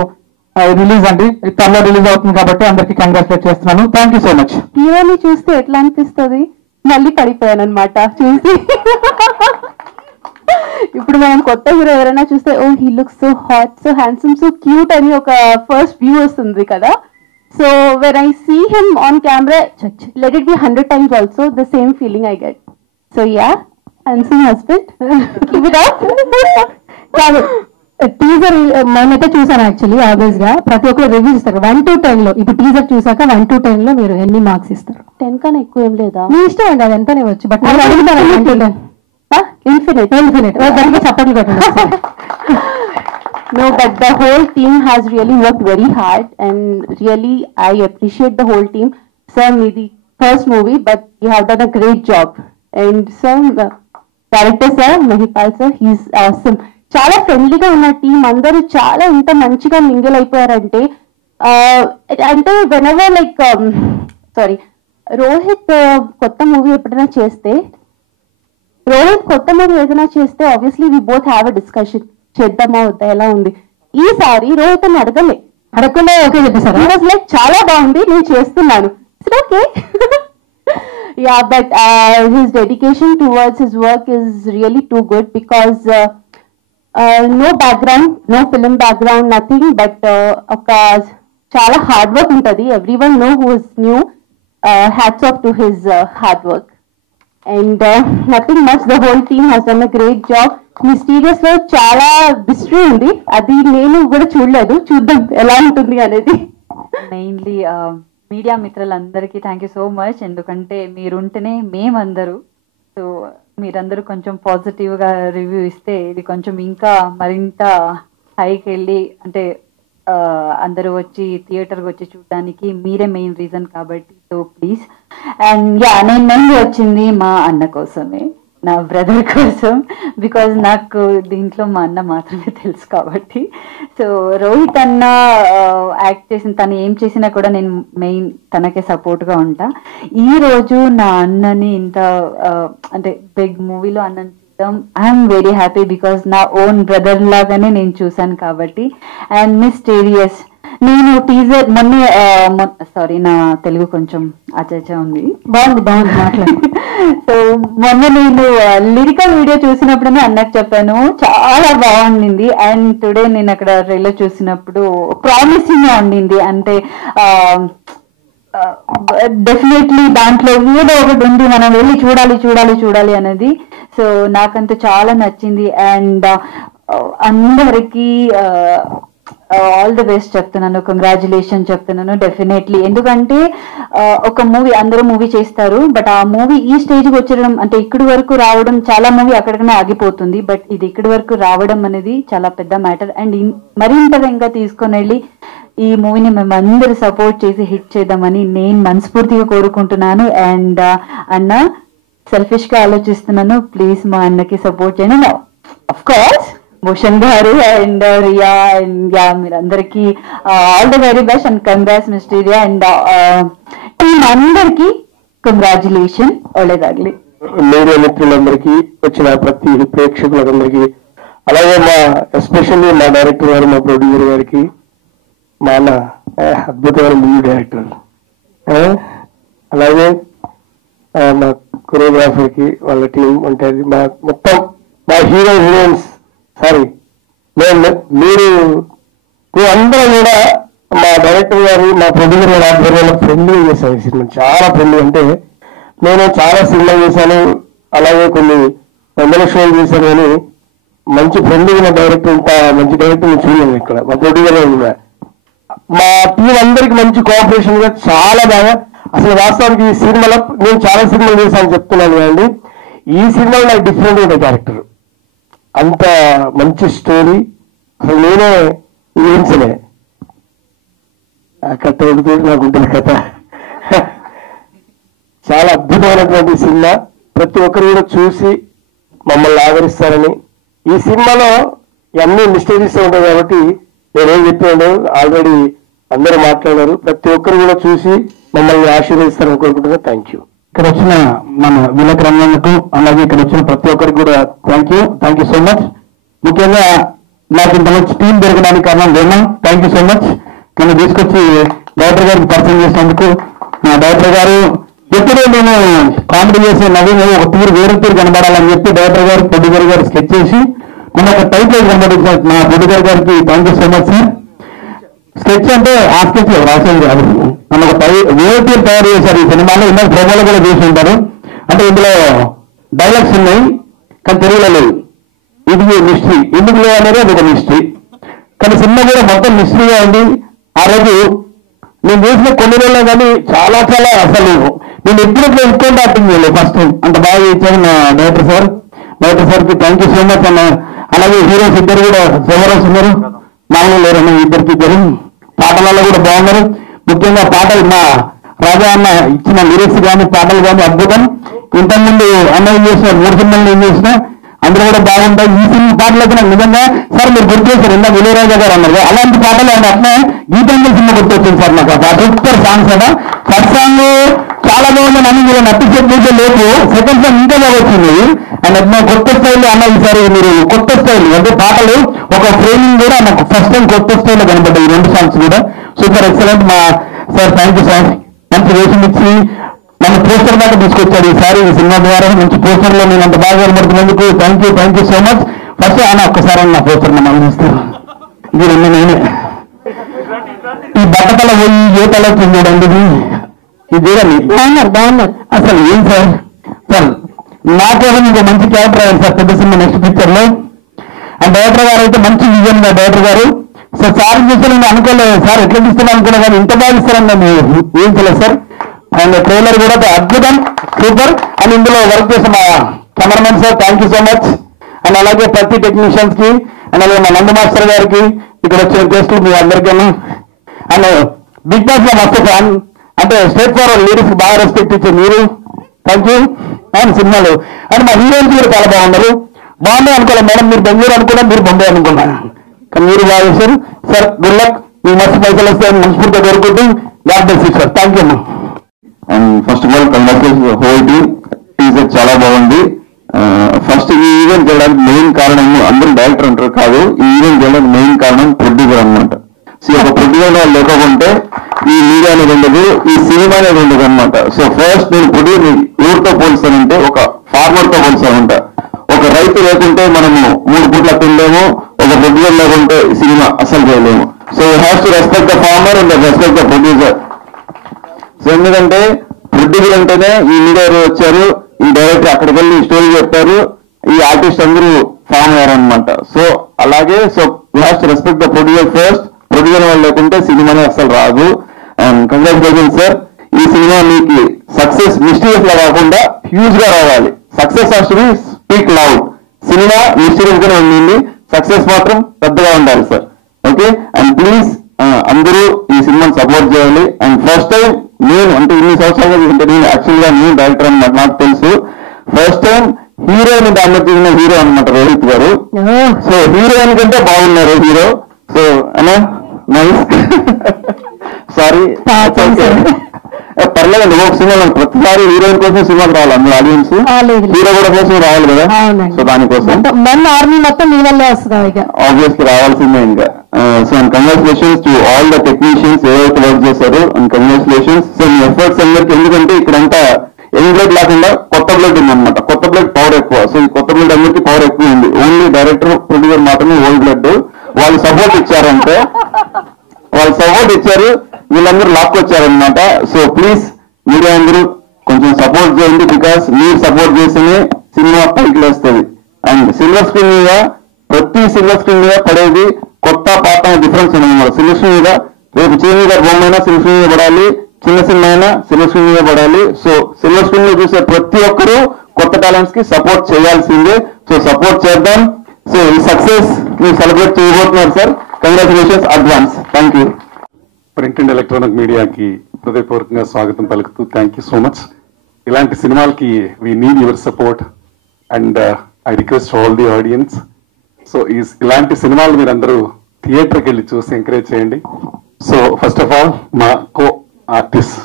release అండి. త్వరలో రిలీజ్ అవుతుంది కాబట్టి అందరికీ కంగ్రాచులేట్ చేస్తున్నాను. Thank you so much. హీరోని చూస్తే ఎట్లా అనిపిస్తుంది? మళ్ళీ పడిపోయాను అనమాట చూసి. ఇప్పుడు మనం కొత్త హీరో ఎవరైనా చూస్తే oh he looks so hot, so handsome, so cute అని ఒక ఫస్ట్ వ్యూ వస్తుంది కదా. So when I see him on camera, let it be 100 times also the same feeling I get. So ya, handsome husband, keep it up. కాదు, teaser నేనైతే చూసాను actually. Obvious గా ప్రతి ఒక్కరు రివ్యూ ఇస్తారు 1 to 10 లో. ఇప్పుడు టీజర్ చూసాక 1 to 10 లో మీరు ఎన్ని మార్క్స్ ఇస్తారు? 10 కన్నా ఎక్కువ ఏం లేదా? మీ ఇష్టం అండి, అది ఎంతనే వచ్చు. బట్ మీరు అడుగుతారు 1 to 10. Infinite. దానికి చప్పట్లు కొట్టండి. No, but the whole team has really worked very hard, and really I appreciate the whole team. Sir, maybe first movie, but you have done a great job. And sir, director sir, Mahipal sir, he's awesome. చాలా ఫ్రెండ్లీగా ఉన్న team, అందరూ చాలా ఎంత మంచిగా mingle అయిపోయారంటే, అంటే whenever like sorry Rohit కొత్త movie ఏదైనా చేస్తే obviously we both have a discussion, చేద్దామా వద్దా, ఎలా ఉంది. ఈసారి రోహిత్ అని అడగకుండా ఓకే చెప్పేసారు. లైక్ చాలా బాగుంది, నేను చేస్తున్నాను. Okay. Yeah, but his dedication towards his work is really too good, because no background, no film background, nothing, but chala hard work untadi. Everyone know who is new. Hats off to his hard work. And nothing much, the whole team has done a great job. Mysterious lo chala mystery undi, adi nenu kuda chudaledu, chuddam ela untundi anedi. Mainly media మిత్రులందరికీ thank you so much. ఎందుకంటే మీరుంటేనే మేమందరూ, so మీరందరూ కొంచెం పాజిటివ్గా review ఇస్తే ఇది కొంచెం ఇంకా మరింత హైకి వెళ్ళి, అంటే అందరూ వచ్చి థియేటర్కి వచ్చి చూడడానికి మీరే మెయిన్ రీజన్ కాబట్టి. So please. అండ్ యా, నేను వచ్చింది మా అన్న కోసమే, నా బ్రదర్ కోసం, బికాజ్ నాకు దీంట్లో మా అన్న మాత్రమే తెలుసు కాబట్టి. సో రోహిత్ అన్న యాక్ట్ చేసిన, తను ఏం చేసినా కూడా నేను మెయిన్ తనకే సపోర్ట్గా ఉంటా. ఈరోజు నా అన్నని ఇంత అంటే బిగ్ మూవీలో అన్నని చూద్దాం, ఐఎమ్ వెరీ హ్యాపీ, బికాజ్ నా ఓన్ బ్రదర్ లాగానే నేను చూసాను కాబట్టి. అండ్ మిస్టీరియస్, నేను టీజర్ సారీ నా తెలుగు కొంచెం ఆచాచా ఉంది. బాగుంది మాట్లాడు. సో మొన్న నేను లిరికల్ వీడియో చూసినప్పుడనే అన్నకు చెప్పాను, చాలా బాగుండింది. అండ్ టుడే నేను అక్కడ ట్రైలర్ చూసినప్పుడు ప్రామిసింగ్ గా ఉండింది. అంటే డెఫినెట్లీ దాంట్లో ఏదో ఒకటి ఉంది, మనం వెళ్ళి చూడాలి అనేది. సో నాకంతా చాలా నచ్చింది. అండ్ అందరికి ఆల్ ది బెస్ట్ చెప్తున్నాను, కంగ్రాచులేషన్ చెప్తున్నాను డెఫినెట్లీ. ఎందుకంటే ఒక మూవీ అందరూ మూవీ చేస్తారు, బట్ ఆ మూవీ ఈ స్టేజ్కి వచ్చడం అంటే ఇక్కడి వరకు రావడం, చాలా మూవీ అక్కడికనే ఆగిపోతుంది, బట్ ఇది ఇక్కడి వరకు రావడం అనేది చాలా పెద్ద మ్యాటర్. అండ్ మరింతగా ఇంకా తీసుకొని వెళ్ళి ఈ మూవీని మేము అందరూ సపోర్ట్ చేసి హిట్ చేద్దామని నేను మనస్ఫూర్తిగా కోరుకుంటున్నాను. అండ్ అన్న సెల్ఫిష్ గా ఆలోచిస్తున్నాను, ప్లీజ్ మా అన్నకి సపోర్ట్ చేయండి. ఆఫ్ కోర్స్ భూషణ్ గారు అండ్ రియా అండ్ మీరందరికీ all the very best and congrats mister Riya and team అందరికీ కంగ్రాచులేషన్. ఒళ్ళేదాగ్లి మీడియా మిత్రులందరికీ, వచ్చిన ప్రతి ప్రేక్షకులందరికీ, అలాగే మా ఎస్పెషల్లీ మా డైరెక్టర్ గారు, మా ప్రొడ్యూసర్ గారికి, మా అన్న అద్భుతమైన మూవీ డైరెక్టర్, అలాగే మా కొరియోగ్రాఫర్ కి వాళ్ళ టీం ఉంటుంది, మా మొత్తం మా హీరోయిన్స్ మీరు అందరూ కూడా మా డైరెక్టర్ గారు, మా ప్రొడ్యూసర్ గారు ఆధ్వర్యంలో ఫ్రెండ్లీ చేశాను. ఈ సినిమా చాలా ఫ్రెండ్లీ. అంటే నేను చాలా సినిమా చేశాను, అలాగే కొన్ని వందల షోలు చేశాను, కానీ మంచి ఫ్రెండ్లీ ఉన్న డైరెక్టర్, ఇంత మంచి డైరెక్టర్ నేను చూడలేదు ఇక్కడ. మా ప్రొడ్యూసర్ గారు, మా టీం అందరికి మంచి కోఆపరేషన్ గా చాలా బాగా. అసలు వాస్తవానికి ఈ సినిమాలో నేను చాలా సినిమాలు చేశాను చెప్తున్నాను కదండి, ఈ సినిమాలో నాకు డిఫరెంట్ ఉండే క్యారెక్టర్, అంత మంచి స్టోరీ. అసలు నేనే ఊహించలే ఆ కథ నాకు ఉంటుంది కథ. చాలా అద్భుతమైనటువంటి సినిమా, ప్రతి ఒక్కరు కూడా చూసి మమ్మల్ని ఆదరిస్తారని. ఈ సినిమాలో అన్ని మిస్టరీస్ ఉంటాయి కాబట్టి నేనేం చెప్పాను ఆల్రెడీ అందరూ మాట్లాడారు. ప్రతి ఒక్కరు కూడా చూసి మమ్మల్ని ఆశీర్వదిస్తారని కోరుకుంటున్నా. Thank you. ఇక్కడ వచ్చిన మన విలక రంగన్నకు, అలాగే ఇక్కడ వచ్చిన ప్రతి ఒక్కరికి కూడా థ్యాంక్ యూ సో మచ్. ముఖ్యంగా నాకు ఇంత మంచి టీం దొరకడానికి కారణం వేమా, థ్యాంక్ యూ సో మచ్. నన్ను తీసుకొచ్చి డైరెక్టర్ గారికి పరిచయం చేసినందుకు. నా డైరెక్టర్ గారు ఎప్పుడూ నేను కామెడీ చేసే నవీన్ ఒక తీరు వేరే తీరు కనబడాలని చెప్పి డైరెక్టర్ గారు, ప్రొడ్యూసర్ గారు స్కెచ్ చేసి మన ఒక టైటిల్ కనబడించిన మా ప్రొడ్యూసర్ గారికి thank you so much sir. Sketch అంటే ఆ స్కెచ్ రాసేది కాదు, మన ఒక వేరే తీరు తయారు చేశారు ఈ సినిమాలో. ఇందాక ప్రోమోలో కూడా చూసి ఉంటారు. అంటే ఇందులో డైలాగ్స్ ఉన్నాయి కానీ తెలుగులో లేవు. ఇది మిస్టరీ, ఎందుకు లేవు అనేది అది ఒక మిస్టరీ. కానీ సినిమా కూడా మొత్తం మిస్టరీగా ఉంది. ఆ రోజు నేను చేసిన కొన్ని రోజుల్లో కానీ చాలా అసలు నేను ఎప్పుడు ఎక్కువ యాక్టింగ్ చేయలేదు ఫస్ట్. అంత బాగా ఇచ్చాను మా డైరెక్టర్ సార్కి థ్యాంక్ యూ సో మచ్ అన్న. అలాగే హీరోస్ ఇద్దరు కూడా సెవరస్ ఉన్నారు, మామూలు లేరన్న, ఇద్దరు పాటలలో కూడా బాగున్నారు. ముఖ్యంగా పాటలు మా రాజా అన్న ఇచ్చిన లిరిక్స్ కానీ పాటలు కానీ అద్భుతం. ఇంతకుముందు అన్నయ్య చేసిన 3 సినిమాలు ఏం చేసినా అందరూ కూడా బాగుంటాయి. ఈ సినిమా పాటలకి నాకు నిజంగా సార్ మీరు గుర్తు చేశారు, ఇందా విజయరాజా గారు అన్నారు అలాంటి పాటలు ఆయన అట్లా గీతాంజలి సినిమా గుర్తొచ్చింది సార్ నాకు. ఆ సూపర్ సాంగ్స్ కదా, ఫస్ట్ సాంగ్ చాలా బాగుందని అని మీరు అప్రిషియేట్ చేసే లేదు, సెకండ్ సాంగ్ ఇంకా బాగా వచ్చింది. అండ్ అట్లా కొత్త స్టైల్ అన్న ఈసారి మీరు కొత్త స్టైల్ అంటే పాటలు ఒక ఫ్రేమింగ్ కూడా నాకు ఫస్ట్ టైం కొత్త స్టైల్లో కనబడ్డాయి. ఈ 2 సాంగ్స్ కూడా సూపర్ ఎక్సలెంట్. మా సార్ థ్యాంక్ యూ సార్, మంచి వేషం ఇచ్చి మన పోస్టర్ దాకా తీసుకొచ్చాడు ఈసారి ఈ సినిమా ద్వారా. మంచి పోస్టర్ లో నేను అంత బాగా కనబడుతున్నందుకు thank you so much. First ఆయన ఒక్కసారి నా పోస్టర్ నన్ను అందిస్తాను. ఇది నేనే ఈ బట్టతల పోయి ఏ తల చూడండి, ఇది చూడండి బాగున్నారు. అసలు ఏం సార్ నా కోసం ఇంకో మంచి క్యారెక్టర్ అయ్యారు సార్ పెద్ద సినిమా నెక్స్ట్ పిక్చర్ లో. ఆ డైరెక్టర్ గారు అయితే మంచి విజన్ డైరెక్టర్ గారు. సార్ చూస్తే నేను అనుకోలేదు సార్, ఎట్లా తీస్తున్నా అనుకున్నా కానీ ఇంత బాగా ఇస్తారని నేను ఊహించలేదు సార్. అండ్ ట్రైలర్ కూడా అద్భుతం, సూపర్. అండ్ ఇందులో వర్క్ చేసిన మా cameramen sir thank you so much. And అలాగే ప్రతి టెక్నీషియన్స్ కి, అండ్ అలాగే మా నందు మాస్టర్ గారికి, ఇక్కడ వచ్చిన గెస్టులు మీ అందరికీ. అండ్ బిగ్ బాస్ లో మస్తు ఫ్యాన్, అంటే స్ట్రేట్ ఫార్వర్డ్ లిరిక్స్ బాగా రెస్పెక్ట్ ఇచ్చే మీరు, థ్యాంక్ యూ. అండ్ సినిమాలు అండ్ మా హీరోయిన్స్ కూడా చాలా బాగున్నారు. బాగున్నాయి అనుకోలేదు మేడం, మీరు బెంగళూరు అనుకున్నా, మీరు బొంబాయి అనుకున్నా, కానీ మీరు బాగా చేశారు సార్. గుడ్ లక్, మీకు మస్తు పైసలు వస్తాయని మనస్ఫూర్తిగా కోరుకుంటూ God bless you sir. Thank you. And first of all congratulations whole team. Teaser చాలా బాగుంది. ఫస్ట్ ఈ ఈవెంట్ చేయడానికి మెయిన్ కారణం అందరూ డైరెక్టర్ అంటారు కాదు, ఈ ఈవెంట్ చేయడానికి మెయిన్ కారణం ప్రొడ్యూసర్ అనమాట. ఒక ప్రొడ్యూసర్ వాళ్ళు లేకపోతే ఈ మీడియా అనేది ఉండదు, ఈ సినిమా అనేది ఉండదు అనమాట. సో ఫస్ట్ నేను ప్రొడ్యూసర్ ఎవరితో పోల్చానంటే ఒక ఫార్మర్ తో పోల్చానంట. ఒక రైతు లేకుంటే మనము 3 పూట్ల తినలేము, ఒక ప్రొడ్యూసర్ లేకుంటే సినిమా అసలు చేయలేము. So you have to respect the farmer and respect the producer. So ఎందుకంటే ప్రొడ్యూసర్ అంటేనే ఈ మీడియా వచ్చారు, ఈ డైరెక్టర్ అక్కడికి వెళ్ళి స్టోరీ చెప్పారు, ఈ ఆర్టిస్ట్ అందరూ ఫామ్ అయ్యారనమాట. సో అలాగే so you have to respect the producer first. Producer వాళ్ళు లేకుంటే సినిమానే అసలు రాదు. అండ్ కంగ్రాచులేషన్ సార్, ఈ సినిమా మీకు సక్సెస్ మిస్టీరియస్ లా కాకుండా హ్యూజ్ గా రావాలి. Success has to be speak loud. Cinema mysterious గానే ఉండింది, సక్సెస్ మాత్రం పెద్దగా ఉండాలి సార్. ఓకే, అండ్ ప్లీజ్ అందరూ ఈ సినిమాని సపోర్ట్ చేయాలి. అండ్ ఫస్ట్ టైం నేను అంటే ఇన్ని సంవత్సరాలుగా చూస్తుంటే నేను యాక్చువల్ గా నేను డైరెక్టర్ అనమాట, నాకు తెలుసు. ఫస్ట్ టైం హీరోయిన్ దాంట్లో తీసిన హీరో అనమాట రోహిత్ గారు. సో హీరోయిన్ కంటే బాగున్నారు హీరో. సో అన్నా నైస్, సారీ పర్లేదండి. ఒక సినిమా ప్రతిసారి హీరోయిన్ కోసం సినిమాకి రావాలి, అందులో ఆడియన్స్ హీరో కూడా కోసం రావాలి కదా. సో దానికోసం ఆర్మీ మొత్తం మీ వల్లే వస్తుంది, ఆబ్వియస్లీ రావాల్సిందే ఇంకా. So and congratulations to all the technicians ఏవైతే వర్క్ చేశారు, and congratulations. So me efforts అందరికి, ఎందుకంటే ఇక్కడంతా యంగ్ బ్లడ్ లేకుండా కొత్త బ్లడ్ ఉందన్నమాట. కొత్త బ్లడ్ పవర్ ఎక్కువ. సో ఈ కొత్త బ్లడ్ అందరికి పవర్ ఎక్కువ ఉంది. ఓన్లీ డైరెక్టర్ ప్రొడ్యూసర్ మాత్రమే ఓల్డ్ బ్లడ్. వాళ్ళు సపోర్ట్ ఇచ్చారంటే వీళ్ళందరూ లాక్కొచ్చారనమాట. సో ప్లీజ్ మీడియా అందరూ కొంచెం సపోర్ట్ చేయండి, బికాస్ మీరు సపోర్ట్ చేస్తేనే సినిమా పైకి వస్తుంది. అండ్ సిల్వర్ స్క్రీన్ మీద ప్రతి సిల్వర్ స్క్రీన్ మీద పడేది కొత్త పాత డిఫరెన్స్ ఉందన్నమాట. సిల్వర్ స్క్రీన్ మీద రేపు చిరంజీవి గారి బొమ్మ అయినా సిల్వర్ స్క్రీన్ మీద పడాలి, చిన్న సినిమా అయినా సిల్వర్ స్క్రీన్ మీద పడాలి. సో సిల్వర్ స్క్రీన్ లో చూసే ప్రతి ఒక్కరూ కొత్త టాలెంట్స్ కి సపోర్ట్ చేయాల్సిందే. సో సపోర్ట్ చేద్దాం. సో ఈ సక్సెస్ మీరు సెలబ్రేట్ చేయబోతున్నారు sir. Congratulations advance. Thank you. Print and electronic మీడియాకి హృదయపూర్వకంగా స్వాగతం పలుకుతూ థ్యాంక్ యూ సో మచ్. ఇలాంటి సినిమాలకి we need your support and I request all the audience. So ఇలాంటి సినిమాలు మీరందరూ థియేటర్కి వెళ్ళి చూసి ఎంకరేజ్ చేయండి. సో ఫస్ట్ ఆఫ్ ఆల్ మా కో ఆర్టిస్ట్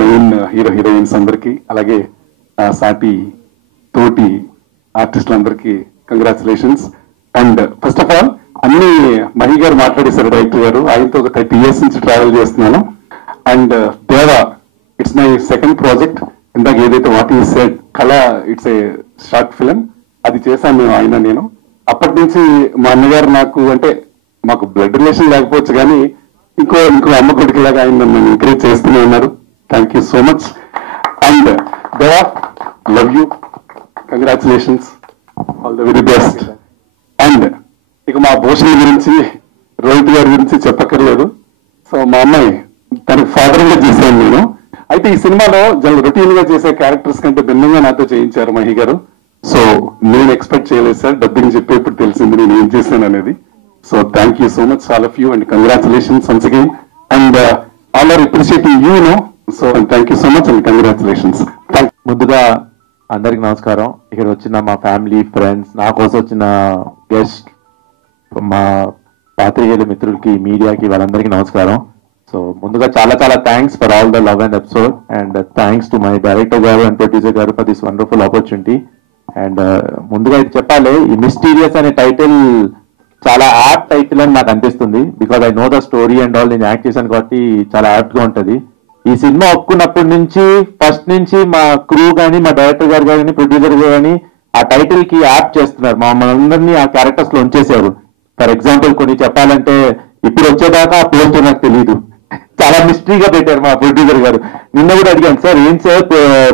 మెయిన్ హీరోయిన్స్ అందరికీ, అలాగే సాటి తోటి ఆర్టిస్టులందరికీ congratulations. And first of all అన్ని మహి గారు మాట్లాడేశారు, డైరెక్టర్ గారు. ఆయనతో ఒక 30 years నుంచి ట్రావెల్ చేస్తున్నాను. అండ్ దేవా ఇట్స్ మై సెకండ్ ప్రాజెక్ట్. ఇందాక ఏదైతే వాట్ ఈస్ సెడ్ కళ, ఇట్స్ ఏ షార్ట్ ఫిలిం, అది చేశాను మేము ఆయన నేను. అప్పటి నుంచి మా అన్నగారు నాకు అంటే మాకు బ్లడ్ రిలేషన్ లేకపోవచ్చు కానీ ఇంకో అమ్మ కొడుకులాగా ఆయన నన్ను ఎంకరేజ్ చేస్తూనే ఉన్నారు. Thank you so much. And Deva love you, congratulations, all the very best. And ఇక మా భూషణ్ గురించి, రోహిత్ గారి గురించి చెప్పక్కర్లేదు. సో మా అమ్మాయి తనకు ఫాదర్ గా చేశాను నేను. అయితే ఈ సినిమాలో రొటీన్ గా చేసే క్యారెక్టర్స్ కంటే భిన్నంగా నాతో చేయించారు మహి గారు. సో నేను ఎక్స్పెక్ట్ చేయలేదు సార్, డబ్బింగ్ చెప్పేప్పుడు తెలిసింది నేను ఏం చేశాను అనేది. So thank you so much all of you and congratulations once again. And all are appreciating you know. So thank you so much and congratulations. ముందుగా అందరికి నమస్కారం. ఇక్కడ వచ్చిన మా ఫ్యామిలీ, ఫ్రెండ్స్, నా కోసం వచ్చిన గెస్ట్, మా పాత్రికేయుల మిత్రులకి, మీడియాకి, వాళ్ళందరికీ నమస్కారం. సో ముందుగా చాలా thanks for all the love and episode. And thanks to my director గారు అండ్ ప్రొడ్యూసర్ గారు for this wonderful opportunity. And ముందుగా ఇది చెప్పాలి, ఈ మిస్టీరియస్ అనే టైటిల్ చాలా యాప్ట్ టైటిల్ అని నాకు అనిపిస్తుంది. Because I know the story and all, నేను యాక్ట్ చేశాను కాబట్టి చాలా యాప్ట్ గా ఉంటది. ఈ సినిమా ఒప్పుకున్నప్పటి నుంచి ఫస్ట్ నుంచి మా క్రూ కానీ, మా డైరెక్టర్ గారు కానీ, ప్రొడ్యూసర్ కానీ ఆ టైటిల్ కి యాప్ చేస్తున్నారు. మమ్మల్ని ఆ క్యారెక్టర్స్ లో ఉంచేశారు. ఫర్ ఎగ్జాంపుల్ కొన్ని చెప్పాలంటే, ఇప్పుడు వచ్చేదాకా ఆ పోస్టర్ నాకు తెలియదు, చాలా మిస్టరీగా పెట్టారు మా ప్రొడ్యూసర్ గారు. నిన్న కూడా అడిగాను, సార్ ఏం సార్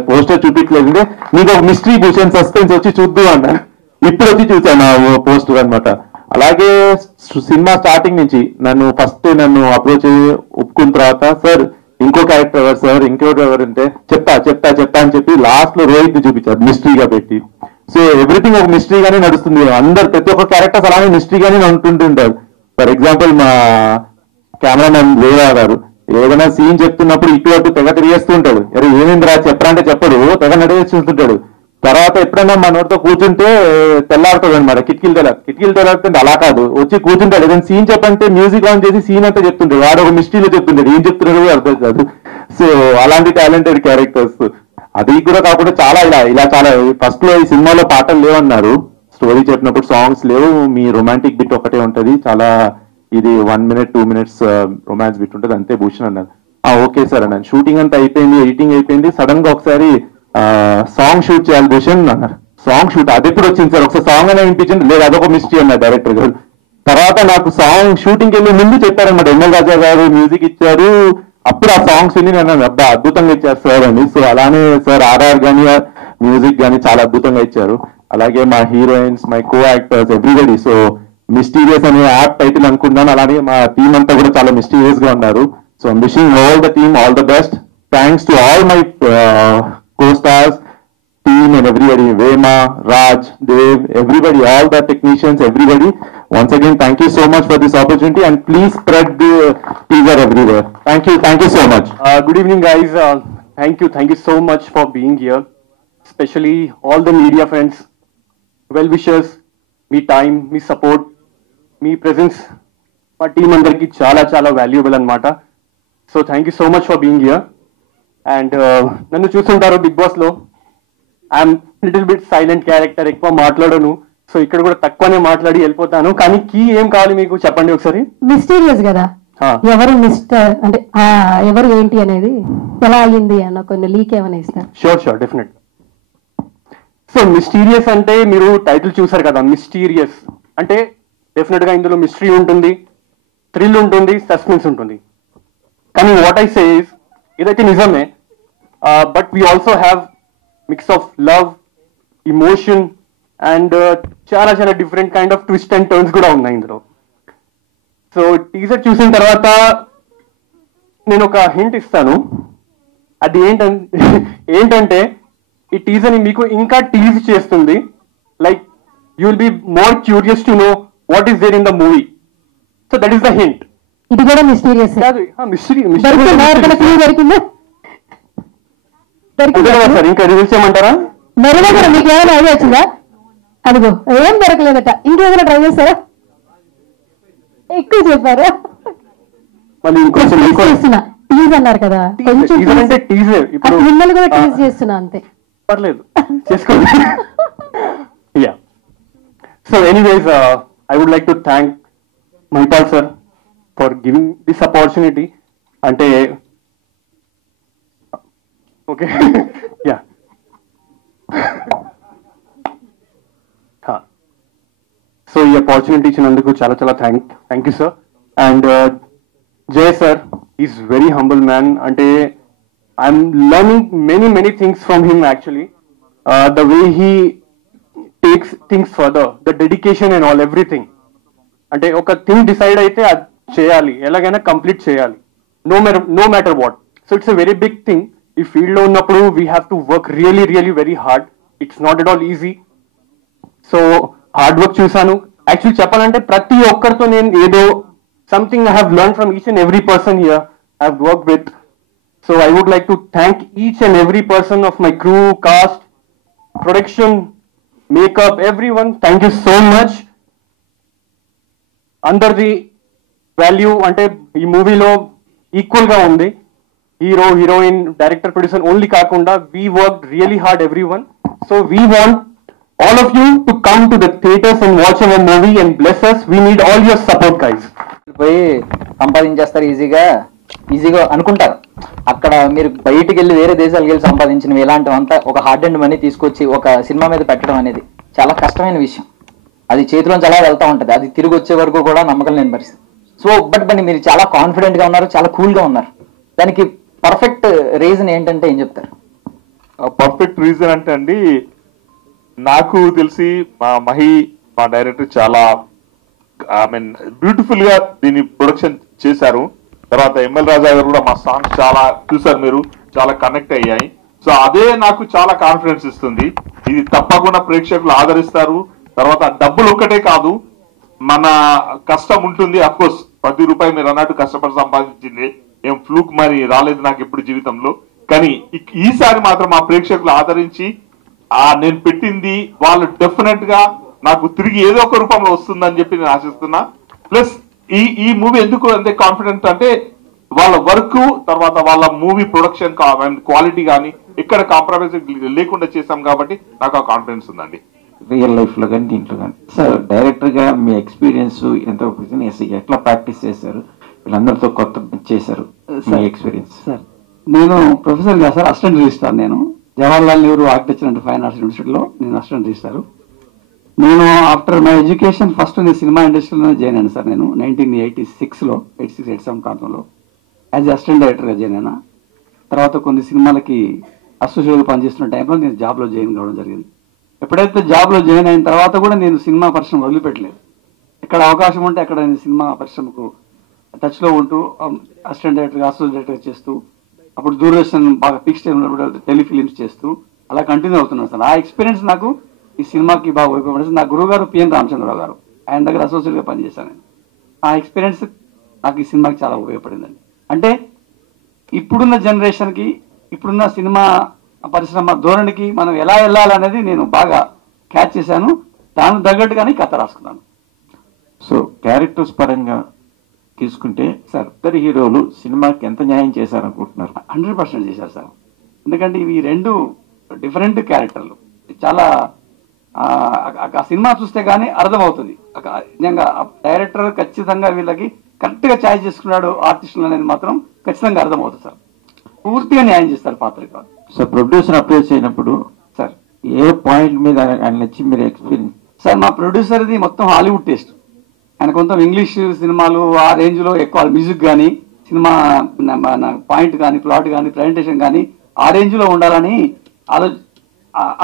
పోస్టర్ చూపించలేదంటే, నీకు ఒక మిస్టరీ భూషణ్ సస్పెన్స్ వచ్చి చూద్దు అన్న. ఇప్పుడు వచ్చి చూసాను ఆ పోస్టర్ అనమాట. అలాగే సినిమా స్టార్టింగ్ నుంచి నన్ను అప్రోచ్ ఒప్పుకున్న తర్వాత, సార్ ఇంకో క్యారెక్టర్ ఎవరు సార్, ఇంకోటి ఎవరు అంటే చెప్తా అని చెప్పి లాస్ట్ లో రోహిత్ ని చూపించారు మిస్టరీగా పెట్టి. సో ఎవ్రీథింగ్ ఒక మిస్టరీగానే నడుస్తుంది. అందరు ప్రతి ఒక్క క్యారెక్టర్స్ అలానే మిస్టరీగానే ఉంటుంటారు. ఫర్ ఎగ్జాంపుల్ మా కెమెరామెన్ వేవా గారు ఏదైనా సీన్ చెప్తున్నప్పుడు ఇటు అటు తెగ తిరిగేస్తూ ఉంటాడు. అరే ఏమైంది రా చెప్పరా అంటే చెప్పడు, తెగ నడివేస్తుంటాడు. తర్వాత ఎప్పుడైనా మన నోటితో కూర్చుంటే తెల్లాడుతుంది అనమాట, కిటికీలు తెల్లాడుతుంటే అలా కాదు, వచ్చి కూర్చుంటాడు. ఏదైనా సీన్ చెప్పంటే మ్యూజిక్ ఆన్ చేసి సీన్ అంతా చెప్తుంటాడు. వాడు ఒక మిస్టరీలో చెప్తుంటాడు, ఏం చెప్తున్నాడు అర్థం కాదు. సో అలాంటి టాలెంటెడ్ క్యారెక్టర్స్. అది కూడా కాకుండా చాలా ఇలా చాలా ఫస్ట్ లో ఈ సినిమాలో పాటలు లేవన్నారు, స్టోరీ చెప్పినప్పుడు సాంగ్స్ లేవు, మీ రొమాంటిక్ బిట్ ఒకటే ఉంటది. చాలా ఇది 1 minute 2 minutes రొమాన్స్ బిట్ ఉంటుంది అంతే భూషణ్ అన్నారు. ఓకే సార్ అన్నాను. షూటింగ్ అంతా అయిపోయింది, ఎడిటింగ్ అయిపోయింది. సడన్ గా ఒకసారి సాంగ్ షూట్ చేయాలి భూషణ్ అన్నారు. సాంగ్ షూట్ అది ఎప్పుడు వచ్చింది సార్, ఒకసారి సాంగ్ అనే వినిపించింది. లేదు అదొక మిస్టరీ అన్నారు డైరెక్టర్ గారు. తర్వాత నాకు సాంగ్ షూటింగ్ వెళ్ళి ముందు చెప్పారన్నమాట, ఎంఎల్ రాజా గారు మ్యూజిక్ ఇచ్చారు. అప్పుడు ఆ సాంగ్స్ విని నేను అబ్బా అద్భుతంగా ఇచ్చారు సార్ అని. సో అలానే సార్ ఆర్ఆర్ కానీ మ్యూజిక్ కానీ చాలా అద్భుతంగా ఇచ్చారు. అలాగే మా heroines, my co actors, everybody. So mysterious అనే యాప్ టైటిల్ అనుకున్నాను. అలానే మా టీం అంతా కూడా చాలా మిస్టీరియస్ గా ఉన్నారు. So I'm wishing all the team all the best. Thanks to all my co stars team and everybody, Vema, Raj, Dev, everybody, all the technicians, everybody. Once again, thank you so much for this opportunity and please spread the teaser everywhere. Thank you so much. Good evening guys. Thank you so much for being here. Especially all the media friends, well wishers, me time, me support, me presence. My team andarki చాలా valuable anamata. So thank you so much for being here. And nannu chustuntaru Big Boss lo I'm little bit silent character, ఎక్కువ మాట్లాడను. So ఇక్కడ కూడా తక్కువనే మాట్లాడి వెళ్ళిపోతాను. కానీ key ఏం కావాలి మీకు చెప్పండి ఒకసారి. మిస్టీరియస్ కదా, ఎవరు మిస్టర్ అంటే ఎవరు ఏంటి అనేది ఎలా అయ్యింది అన్న కొన్ని లీక్ ఏమైనా ఇస్తారు? Sure definite. సో మిస్టీరియస్ అంటే మీరు టైటిల్ చూసారు కదా, మిస్టీరియస్ అంటే డెఫినెట్ గా ఇందులో మిస్టరీ ఉంటుంది, థ్రిల్ ఉంటుంది, సస్పెన్స్ ఉంటుంది. కానీ వాట్ ఐ సే ఇస్ ఇదైతే నిజమే, but we also have mix of love, emotion and చాలా different kind of twist and turns కూడా ఉన్నాయి ఇందులో. సో టీజర్ చూసిన తర్వాత నేను ఒక హింట్ ఇస్తాను. అది ఏంటంటే ఈ టీజర్ ని మీకు ఇంకా టీజ్ చేస్తుంది. Like you will be more curious to know what is there in the movie. So that is the hint. ఇది కూడా మిస్టీరియస్ కాదు, మిస్టరీ దొరికిందా సార్? ఇంకా రివీల్ చేయమంటారా? మెరుగు మీకు ఏమైనా ఐడియా వచ్చిందా? అదిగో ఏం దొరకలేదట. ఇంకేమైనా ట్రై చేస్తారా? ఎక్కువ చెప్పారా? మళ్ళీ ఇంకొంచెం టీజ్ అన్నారు కదా, కొంచెం మిమ్మల్ని కూడా టీజ్ చేస్తున్నా అంతే. పర్లేదు చేసుకోండి. Yeah. So anyways I would like to thank Mahipal sir for giving this opportunity. అంటే ఓకే యా సో ఈ ఆపర్చునిటీ ఇచ్చినందుకు చాలా thank you sir. And Jaya sir is very humble man. అంటే I'm learning many things from him actually. The way he takes things further, the dedication and all everything. అంటే ఒక thing decide అయితే అది చేయాలి, ఎలాగైనా కంప్లీట్ చేయాలి, no matter what. So it's a very big thing. ఈ field లో ఉన్నప్పుడు we have to work really very hard. It's not at all easy. So hard work చూసాను. యాక్చువల్లీ చెప్పాలంటే ప్రతి ఒక్కరితో నేను ఏదో something I have learn from each and every person here I have work with. So I would like to thank each and every person of my crew, cast, production, makeup, every one. Thank you so much. అందరిది value అంటే ఈ మూవీలో equal గా ఉంది. Hero, heroine, director, producer only కాకుండా we work really hard every one. So we want all of you to come to the theaters and watch our movie and bless us. We need all your support guys. పోయి సంపాదించేస్తారు ఈజీగా అనుకుంటారు. అక్కడ మీరు బయటికి వెళ్ళి వేరే దేశాలకు వెళ్ళి సంపాదించినవి ఇలాంటివంతా ఒక హార్డ్ అండ్ మనీ తీసుకొచ్చి ఒక సినిమా మీద పెట్టడం అనేది చాలా కష్టమైన విషయం. అది చేతిలోంచి అలా వెళ్తూ ఉంటుంది. అది తిరిగి వచ్చే వరకు కూడా నమ్మకం లేని పరిస్థితి. సో బట్ మీరు చాలా కాన్ఫిడెంట్ గా ఉన్నారు, చాలా కూల్ గా ఉన్నారు. దానికి పర్ఫెక్ట్ రీజన్ ఏంటంటే ఏం చెప్తారు? పర్ఫెక్ట్ రీజన్ అంటే అండి, నాకు తెలిసి మా డైరెక్టర్ చాలా బ్యూటిఫుల్ గా దీన్ని ప్రొడక్షన్ చేశారు. తర్వాత ఎంఎల్ రాజా గారు కూడా మా సాంగ్స్ చాలా చూసారు, మీరు చాలా కనెక్ట్ అయ్యాయి. సో అదే నాకు చాలా కాన్ఫిడెన్స్ ఇస్తుంది. ఇది తప్పకుండా ప్రేక్షకులు ఆదరిస్తారు. తర్వాత డబ్బులు ఒక్కటే కాదు, మన కష్టం ఉంటుంది. అఫ్ కోర్స్ ₹10 మీరు అన్నట్టు కష్టపడి సంపాదించింది ఏం ఫ్లూక్ మరి రాలేదు నాకు ఎప్పుడు జీవితంలో. కానీ ఈసారి మాత్రం మా ప్రేక్షకులు ఆదరించి నేను పెట్టింది వాళ్ళు డెఫినెట్ గా నాకు తిరిగి ఏదో ఒక రూపంలో వస్తుందని చెప్పి నేను ఆశిస్తున్నా. ప్లస్ ఈ మూవీ ఎందుకు అంతే కాన్ఫిడెంట్ అంటే వాళ్ళ వర్క్, తర్వాత వాళ్ళ మూవీ ప్రొడక్షన్ క్వాలిటీ కానీ ఎక్కడ కాంప్రమైజ్ లేకుండా చేశాం కాబట్టి నాకు ఆ కాన్ఫిడెన్స్ ఉందండి. రియల్ లైఫ్లో కానీ దీంట్లో కానీ సార్ డైరెక్టర్గా మీ ఎక్స్పీరియన్స్ ఎంత ఎట్లా ప్రాక్టీస్ చేశారు, వీళ్ళందరితో కొత్త చేశారు మీ ఎక్స్పీరియన్స్? సార్ నేను ప్రొఫెసర్ కాదు సార్, అసిస్టెంట్ రిజిస్ట్రార్. నేను Jawaharlal Nehru architecture and fine arts యూనివర్సిటీలో నేను అసిస్టెంట్ రిజిస్ట్రార్. నేను ఆఫ్టర్ మై ఎడ్యుకేషన్ ఫస్ట్ నేను సినిమా ఇండస్ట్రీలోనే జాయిన్ అయ్యాను సార్. నేను 1986లో 86-87 ప్రాంతంలో యాజ్ అసిస్టెంట్ డైరెక్టర్గా జాయిన్ అయినా. తర్వాత కొన్ని సినిమాలకి అసోసియేట్గా పనిచేస్తున్న టైంలో నేను జాబ్లో జాయిన్ కావడం జరిగింది. ఎప్పుడైతే జాబ్లో జాయిన్ అయిన తర్వాత కూడా నేను సినిమా పరిశ్రమ వదిలిపెట్టలేదు. ఎక్కడ అవకాశం ఉంటే అక్కడ నేను సినిమా పరిశ్రమకు టచ్లో ఉంటూ అసిస్టెంట్ డైరెక్టర్గా, అసోసియేట్ డైరెక్టర్గా చేస్తూ, అప్పుడు దూరదర్శన్ బాగా ఫిక్స్ టైం ఉన్నప్పుడు టెలిఫిలిమ్స్ చేస్తూ అలా కంటిన్యూ అవుతున్నాను సార్. ఆ ఎక్స్పీరియన్స్ నాకు ఈ సినిమాకి బాగా ఉపయోగపడింది. నా గురువు గారు పిఎన్ రామచంద్రరావు గారు, ఆయన దగ్గర అసోసియేట్గా పనిచేశాను నేను. ఆ ఎక్స్పీరియన్స్ నాకు ఈ సినిమాకి చాలా ఉపయోగపడిందండి. అంటే ఇప్పుడున్న జనరేషన్కి, ఇప్పుడున్న సినిమా పరిశ్రమ ధోరణికి మనం ఎలా వెళ్ళాలనేది నేను బాగా క్యాచ్ చేశాను. దానికి తగ్గట్టుగానే కథ రాసుకున్నాను. సో క్యారెక్టర్స్ పరంగా తీసుకుంటే సార్ ఇద్దరు హీరోలు సినిమాకి ఎంత న్యాయం చేశారనుకుంటున్నారు? 100% చేశారు సార్. ఎందుకంటే ఇవి రెండు డిఫరెంట్ క్యారెక్టర్లు. చాలా ఆ సినిమా చూస్తే కానీ అర్థమవుతుంది. నిజంగా డైరెక్టర్ ఖచ్చితంగా వీళ్ళకి కరెక్ట్గా ఛాయిస్ చేసుకున్నాడు ఆర్టిస్టులు అనేది మాత్రం ఖచ్చితంగా అర్థమవుతుంది సార్. పూర్తిగా న్యాయం చేస్తారు పాత్రకి. సార్ ప్రొడ్యూసర్ అప్రోచ్ అయినప్పుడు సార్ ఏ పాయింట్ మీద ఆయన నచ్చి మీరు ఎక్స్పీరియన్స్? సార్ మా ప్రొడ్యూసర్ది మొత్తం హాలీవుడ్ టేస్ట్. ఆయన కొంత ఇంగ్లీష్ సినిమాలు ఆ రేంజ్లో ఎక్కువ మ్యూజిక్ కానీ, సినిమా పాయింట్ కానీ, ప్లాట్ కానీ, ప్రజెంటేషన్ కానీ ఆ రేంజ్లో ఉండాలని